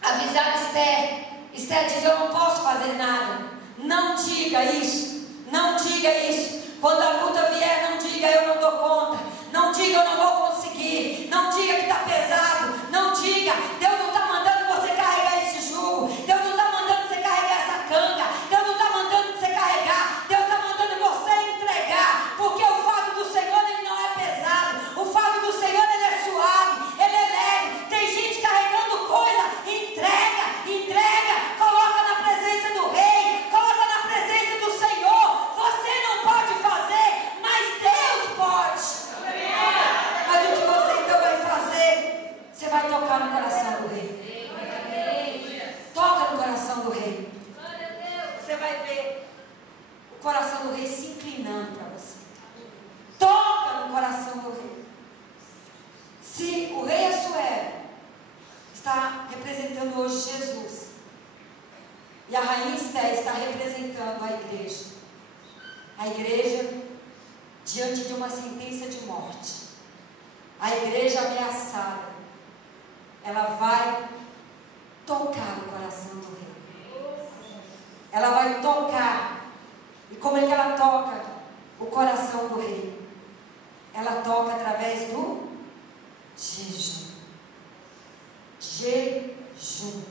avisar Esther, Esther diz: eu não posso fazer nada. Não diga isso, não diga isso. Quando a luta vier, não diga: eu não dou conta. Não diga: eu não vou conseguir. Não diga que está pesado. Não diga: Deus não está mandando você carregar esse jugo. Deus não está mandando você carregar essa canga. Deus não está mandando você carregar. Deus está mandando você entregar. Porque o fardo do Senhor, ele não é pesado. O fardo do Senhor, ele é suave, ele é leve. Tem gente carregando coisa. Entrega, entrega. Coloca na presença do rei, coloca na presença do Senhor. Você não pode fazer, mas Deus pode. Mas o que você então vai fazer? Você vai tocar no coração do rei. Toca no coração do rei. Você vai ver o coração do rei se inclinando para você. Toca no coração do rei. Se o rei Assuero está representando hoje Jesus, e a rainha Esther está representando a igreja diante de uma sentença de morte, a igreja ameaçada, ela vai tocar o coração do rei. Ela vai tocar. E como é que ela toca o coração do rei? Ela toca através do jejum. Jejum.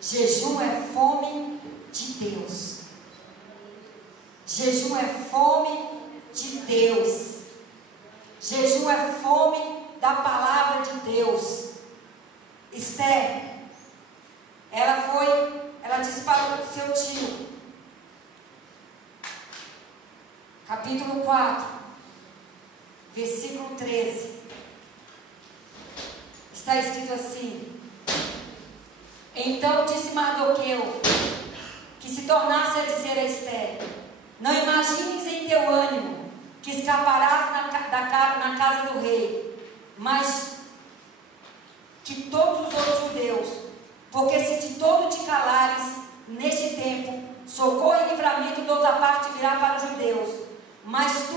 Jejum é fome de Deus. Jejum é fome de Deus. Jejum é fome da palavra de Deus. Esther, ela disse para o seu tio, capítulo 4, versículo 13, está escrito assim: então disse Mardoqueu, que se tornasse a dizer a Esther: não imagines em teu ânimo que escaparás na casa do rei, mas que todos os outros judeus, porque se de todo te calares neste tempo, socorro e livramento de outra parte virá para os judeus, mas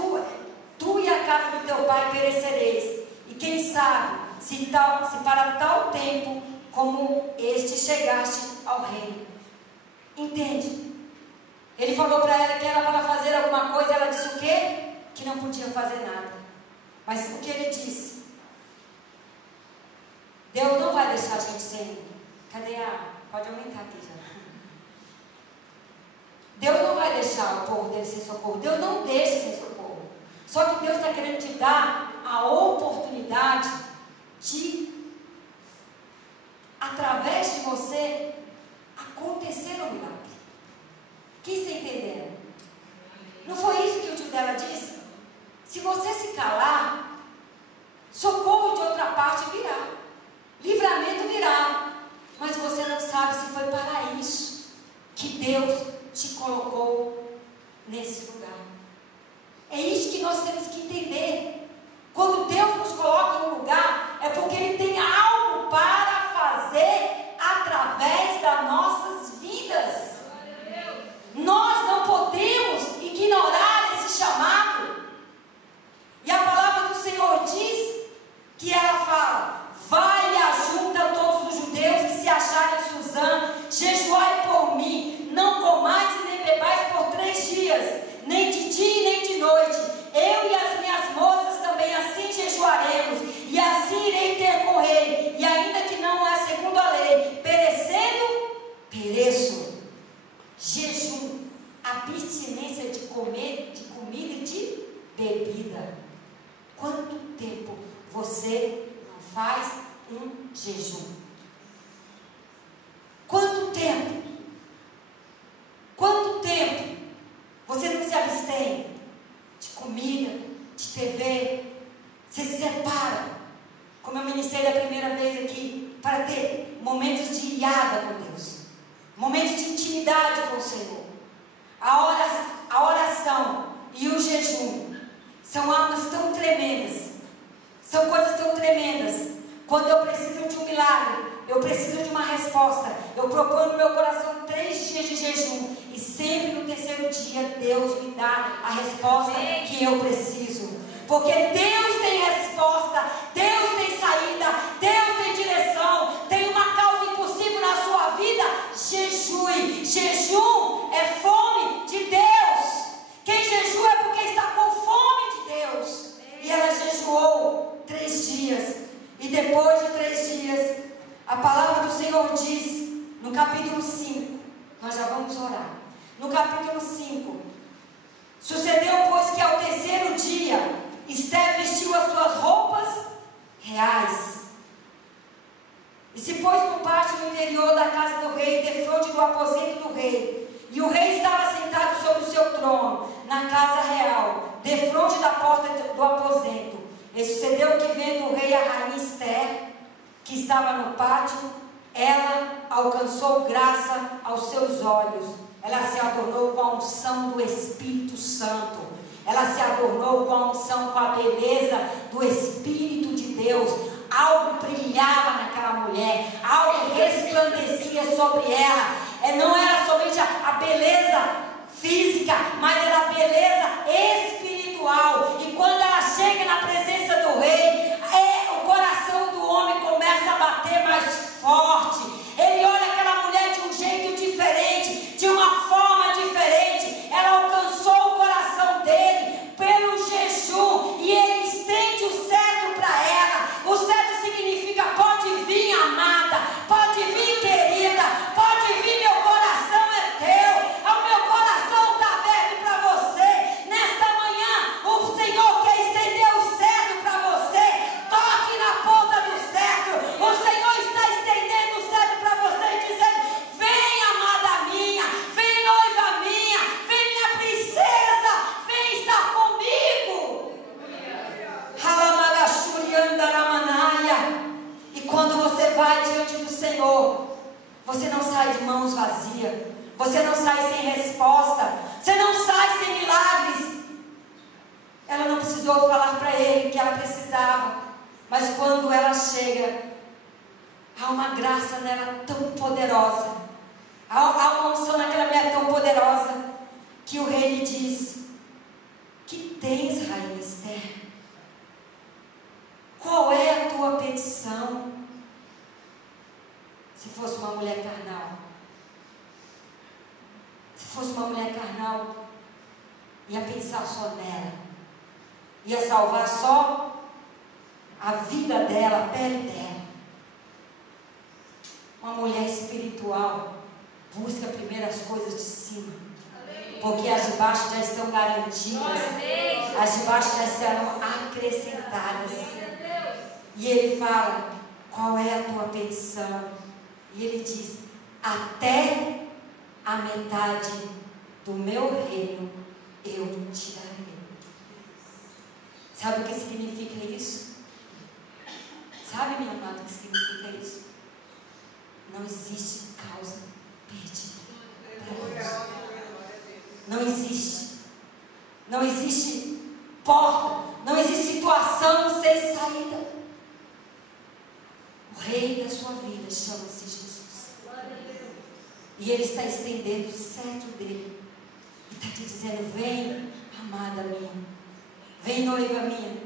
tu e a casa do teu pai perecereis, e quem sabe se para tal tempo como este chegaste ao reino. Entende? Ele falou para ela que era para fazer alguma coisa. Ela disse o quê? Que não podia fazer nada. Mas o que ele disse? Deus não vai deixar a gente sem. Cadê a... Pode aumentar aqui já. Deus não vai deixar o povo dele sem socorro. Deus não deixa sem socorro. Só que Deus está querendo te dar a oportunidade de, através de você, acontecer um milagre. Quem está entendendo? Não foi isso que o tio dela disse? Se você se calar, socorro de outra parte virá, livramento virá, mas você não sabe se foi para isso que Deus te colocou nesse lugar. É isso que nós temos que entender. Quando Deus nos coloca em um lugar, é porque Ele tem algo para fazer através das nossas vidas. Nós não podemos ignorar esse chamado. você não faz um jejum? Quanto tempo? Quanto tempo você não se abstém de comida, de TV? Você se separa, como eu ministrei da primeira vez aqui, para ter momentos de ilhada com Deus, momentos de intimidade com o Senhor. A oração e o jejum são armas tão tremendas, são coisas tão tremendas. Quando eu preciso de um milagre, eu preciso de uma resposta, eu proponho no meu coração 3 dias de jejum, e sempre no terceiro dia Deus me dá a resposta que eu preciso, porque Deus tem resposta, Deus tem saída, Deus tem direção. Tem uma causa impossível na sua vida: jejue. Jejum é fome de Deus. Quem jejua é porque está com fome de Deus. E ela jejuou 3 dias, e depois de 3 dias, a palavra do Senhor diz, no capítulo 5, nós já vamos orar. No capítulo 5, sucedeu, pois, que ao terceiro dia, Esther vestiu as suas roupas reais e se pôs no pátio interior da casa do rei, defronte do aposento do rei. E o rei estava sentado sobre o seu trono, na casa real, defronte da porta do aposento. E sucedeu que, vendo o rei a rainha Esther, que estava no pátio, ela alcançou graça aos seus olhos. Ela se adornou com a unção do Espírito Santo. Ela se adornou com a unção, com a beleza do Espírito de Deus. Algo brilhava naquela mulher, algo resplandecia sobre ela. Não era somente a beleza física, mas era a beleza espiritual. E quando ela chega na presença do rei, o coração do homem começa a bater mais forte. Ele olha aquela mulher de um jeito diferente, de uma forma diferente. Ela alcançou o coração dele pelo jejum, e ele estende o cetro para ela. O cetro significa: pode vir, amada, pode vir, querida, pode vir, meu coração é teu. O meu coração está aberto para você. Nesta manhã, o Senhor quer estender o cetro para você. Toque na ponta do cetro. O Senhor está estendendo o cetro para você e dizendo: vem, amada minha, vem, noiva minha, vem, minha princesa, vem estar comigo. E quando você vai diante do Senhor, você não sai de mãos vazias, você não sai sem resposta, você não sai sem milagres. Ela não precisou falar para ele que ela precisava, mas quando ela chega, há uma graça nela tão poderosa, há uma unção naquela mulher tão poderosa, que o rei lhe diz: que tens, rainha Esther? Qual é a tua petição? Se fosse uma mulher carnal, ia pensar só nela, ia salvar só a vida dela, a pele dela. Uma mulher espiritual busca primeiro as coisas de cima, porque as de baixo já estão garantidas, as de baixo já serão acrescentadas. E ele fala: qual é a tua petição? E ele diz: até a metade do meu reino eu te darei. Sabe o que significa isso? Sabe, minha amada, o que significa isso? Não existe causa perdida. Não existe. Não existe porta. Não existe situação sem saída. O rei da sua vida chama-se Jesus. E ele está estendendo o cetro dele. E está te dizendo: vem, amada minha. Vem, noiva minha.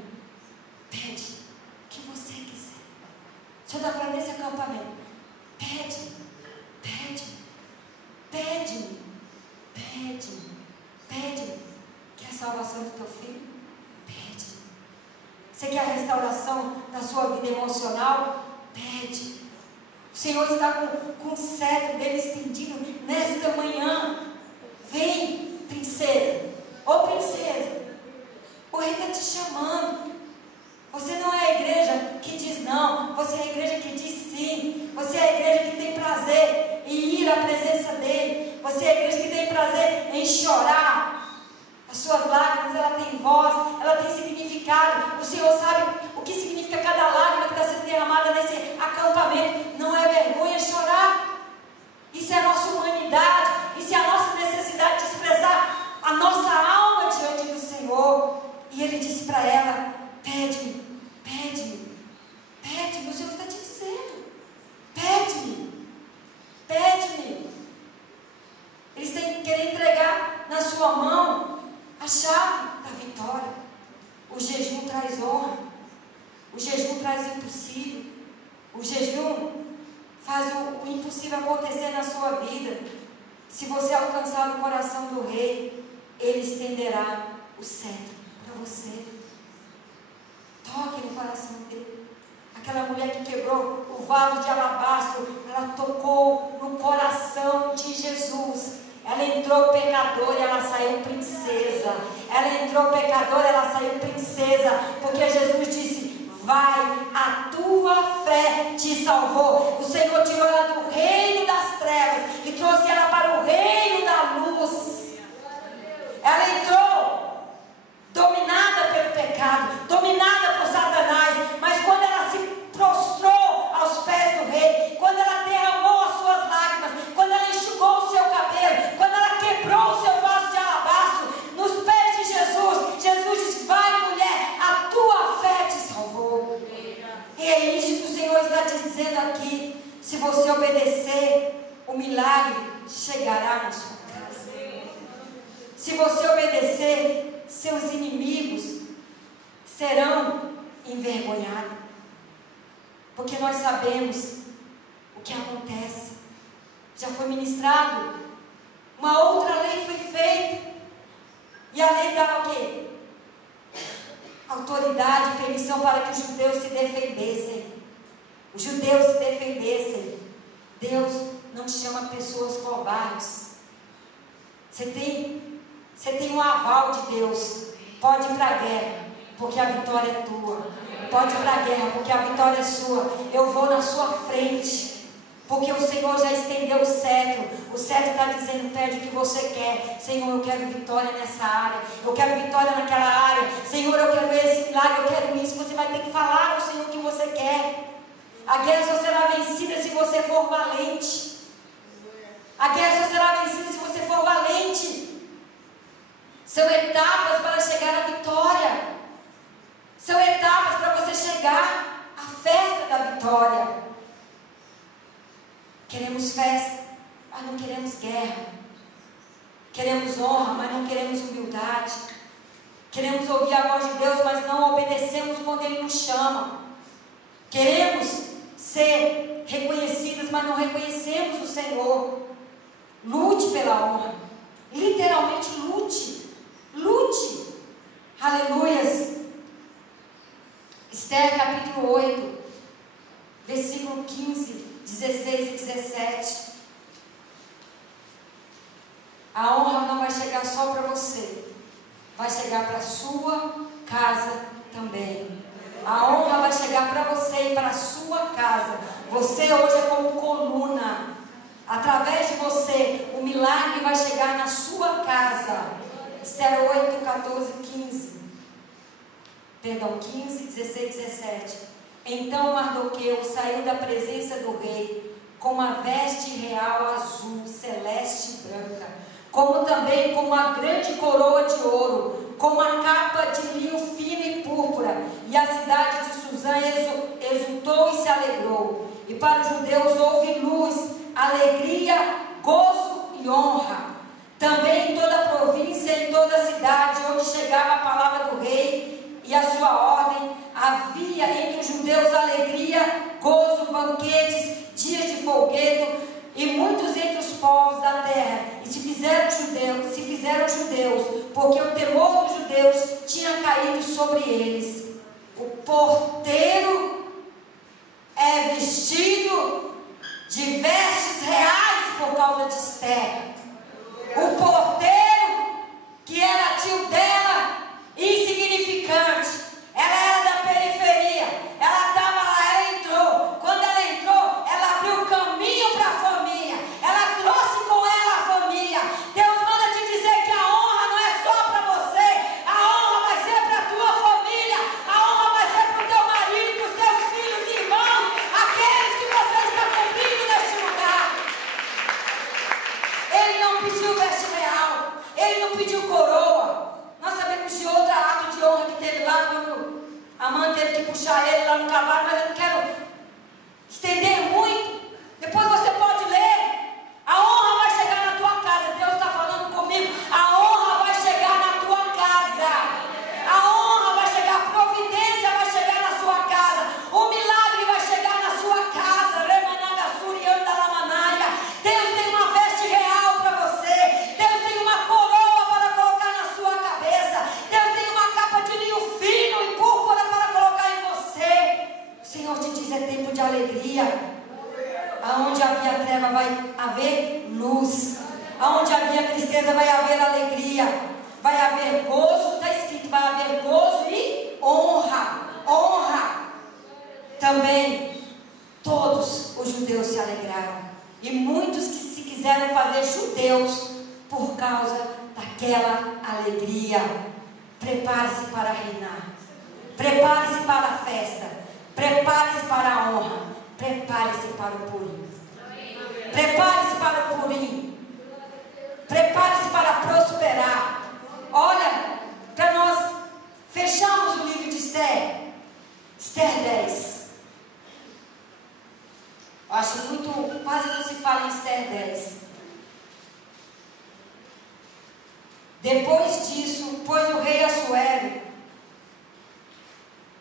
Pede o que você quiser. O Senhor está falando nesse acampamento. Pede, pede, pede-me, pede-me, pede-me. Quer a salvação do teu filho? Pede. Você quer a restauração da sua vida emocional? Pede. O Senhor está com o cetro dele estendido nesta manhã. Vem, princesa. Ô princesa, o rei está te chamando. Você não é a igreja que diz não, você é a igreja que diz sim. Você é a igreja que tem prazer em ir à presença dele. Você é a igreja que tem prazer em chorar. As suas lágrimas, ela tem voz, ela tem significado. O Senhor sabe o que significa cada lágrima que está sendo derramada nesse acampamento. Não é vergonha chorar. Isso é a nossa humanidade, isso é a nossa necessidade de expressar a nossa alma diante do Senhor. E ele disse para ela: pede-me, pede-me, pede-me. O Senhor está te dizendo: pede-me, pede-me. Eles têm que querer entregar na sua mão a chave da vitória. O jejum traz honra, o jejum traz o impossível, o jejum faz o impossível acontecer na sua vida. Se você alcançar o coração do rei, ele estenderá o cetro para você. Toque no coração dele. Aquela mulher que quebrou o vaso de alabastro, ela tocou no coração de Jesus. Ela entrou pecadora e ela saiu princesa. Ela entrou pecadora e ela saiu princesa. Porque Jesus disse: vai, a tua fé te salvou. O Senhor tirou ela do reino das trevas e trouxe ela para o reino da luz. Ela entrou dominada pelo pecado, dominada por Satanás, mas quando ela se prostrou aos pés do rei, quando ela derramou as suas lágrimas, quando ela enxugou o seu cabelo, quando ela quebrou o seu vaso de alabastro nos pés de Jesus, Jesus disse: vai, mulher, a tua fé te salvou. E é isso que o Senhor está dizendo aqui. Se você obedecer, o milagre chegará na sua casa. Se você obedecer, seus inimigos serão envergonhados. Porque nós sabemos o que acontece. Já foi ministrado. Uma outra lei foi feita. E a lei dava o quê? Autoridade e permissão para que os judeus se defendessem. Os judeus se defendessem. Deus não chama pessoas covardes. Você tem um aval de Deus. Pode ir para a guerra, porque a vitória é tua. Pode ir para a guerra, porque a vitória é sua. Eu vou na sua frente, porque o Senhor já estendeu o cetro. O cetro está dizendo: pede o que você quer. Senhor, eu quero vitória nessa área, eu quero vitória naquela área. Senhor, eu quero esse milagre, eu quero isso. Você vai ter que falar ao Senhor o que você quer. A guerra só será vencida se você for valente. A guerra só será vencida se você for valente. São etapas para chegar à vitória. São etapas para você chegar à festa da vitória. Queremos festa, mas não queremos guerra. Queremos honra, mas não queremos humildade. Queremos ouvir a voz de Deus, mas não obedecemos quando Ele nos chama. Queremos ser reconhecidas, mas não reconhecemos o Senhor. Lute pela honra. Literalmente lute. Lute. Aleluias. Esther capítulo 8, versículo 15, 16 e 17. A honra não vai chegar só para você, vai chegar para a sua casa também. A honra vai chegar para você e para a sua casa. Você hoje é como coluna. Através de você, o milagre vai chegar na sua casa. Esther 8, 14, 15. Perdão, 15, 16, 17. Então Mardoqueu saiu da presença do rei com uma veste real azul, celeste e branca, como também com uma grande coroa de ouro, com uma capa de linho fino e púrpura. E a cidade de Suzã exultou e se alegrou. E para os judeus houve luz, alegria, gozo e honra. Também em toda a província e em toda a cidade onde chegava a palavra do rei e a sua ordem, havia entre os judeus alegria, gozo, banquetes, dias de folguedo, e muitos entre os povos da terra e se fizeram judeus, porque o temor dos judeus tinha caído sobre eles. O porteiro é vestido de vestes reais por causa de Esther. O porteiro, que era tio dela, insignificante, ela era da periferia, ela no cavalo, mas eu não quero estender muito. Depois você pode ler. A honra vai chegar na tua casa. Deus está falando comigo. A honra vai chegar na tua casa. A honra vai chegar. A providência vai chegar na sua casa. O milagre vai chegar na sua casa. Deus tem uma veste real para você. Deus tem uma coroa para colocar na sua cabeça. Deus tem uma capa de linho fino e púrpura para colocar em você. O Senhor te diz: é tempo de alegria. Aonde havia treva vai haver luz. Aonde havia tristeza vai haver alegria. Vai haver gozo, está escrito, vai haver gozo e honra. Honra. Também todos os judeus se alegraram. E muitos que se quiseram fazer judeus por causa daquela alegria. Prepare-se para reinar. Prepare-se para a festa. Prepare-se para a honra. Prepare-se para o Purim. Prepare-se para o Purim. Prepare-se para prosperar. Olha, para nós fecharmos o livro de Esther. Esther 10. Eu acho muito, quase não se fala em Esther 10. Depois disso, pôs o rei Assuero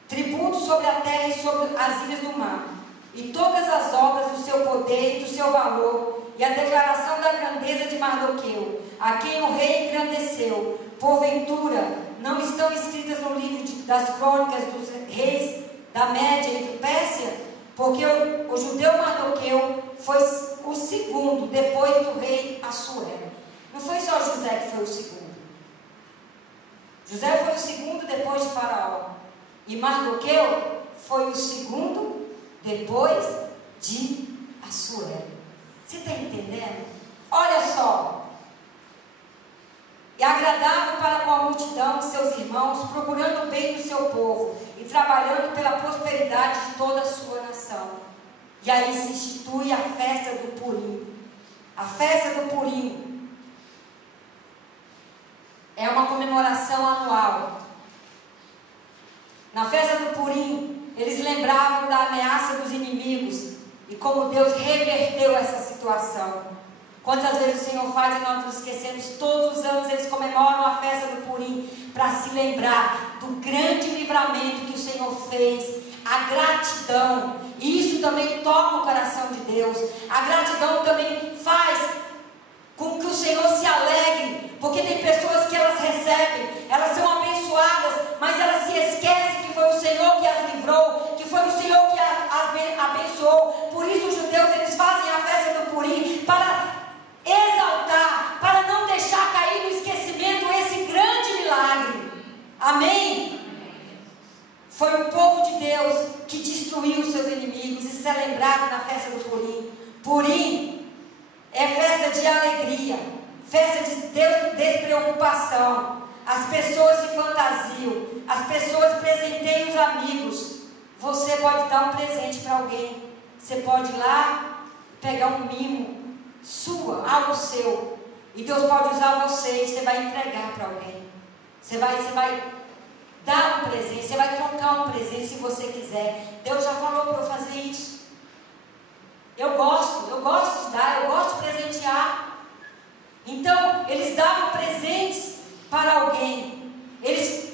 tributo sobre a terra e sobre as ilhas do mar, e todas as obras do seu poder e do seu valor, e a declaração da grandeza de Mardoqueu, a quem o rei engrandeceu, porventura não estão escritas no livro das crônicas dos reis da Média e do Pérsia? Porque o judeu Mardoqueu foi o segundo depois do rei Assuero. Não foi só José que foi o segundo. José foi o segundo depois de Faraó. E Mardoqueu foi o segundo depois de Assuero. Você está entendendo? Olha só. E agradável para com a multidão de seus irmãos, procurando o bem do seu povo e trabalhando pela prosperidade de toda a sua nação. E aí se institui a festa do Purim. A festa do Purim é uma comemoração anual. Na festa do Purim, eles lembravam da ameaça dos inimigos e como Deus reverteu essa situação. Quantas vezes o Senhor faz e nós nos esquecemos? Todos os anos eles comemoram a festa do Purim para se lembrar do grande livramento que o Senhor fez, a gratidão. E isso também toca o coração de Deus. A gratidão também faz com que o Senhor se alegre, porque tem pessoas que elas recebem, elas são abençoadas, mas elas se esquecem que foi o Senhor que as livrou, que foi o Senhor que as abençoou. Por isso os judeus eles fazem a festa do Purim para exaltar, para não deixar cair no esquecimento esse grande milagre. Amém? Foi o povo de Deus que destruiu os seus inimigos. Isso é lembrado na festa do Purim. Purim é festa de alegria, festa de despreocupação. As pessoas se fantasiam, as pessoas presenteiam os amigos. Você pode dar um presente para alguém, você pode ir lá pegar um mimo sua, algo seu, e Deus pode usar você e você vai entregar para alguém. Você vai dar um presente, você vai trocar um presente se você quiser. Deus já falou para eu fazer isso. Eu gosto de dar, eu gosto de presentear. Então, eles davam presentes para alguém. Eles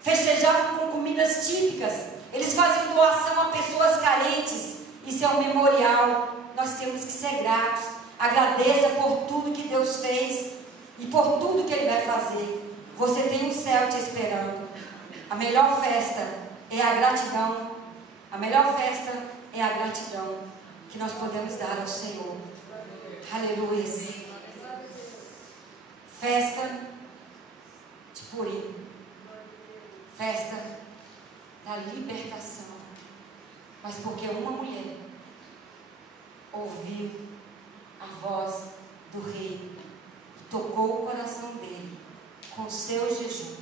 festejavam com comidas típicas. Eles faziam doação a pessoas carentes. Isso é um memorial. Nós temos que ser gratos. Agradeça por tudo que Deus fez e por tudo que Ele vai fazer. Você tem um céu te esperando. A melhor festa é a gratidão. A melhor festa é a gratidão que nós podemos dar ao Senhor. Aleluia. Festa de Purim. Festa da libertação. Mas porque uma mulher ouviu a voz do rei e tocou o coração dele com seu jejum.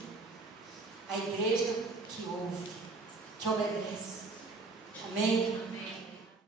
A igreja que ouve, que obedece. Amém?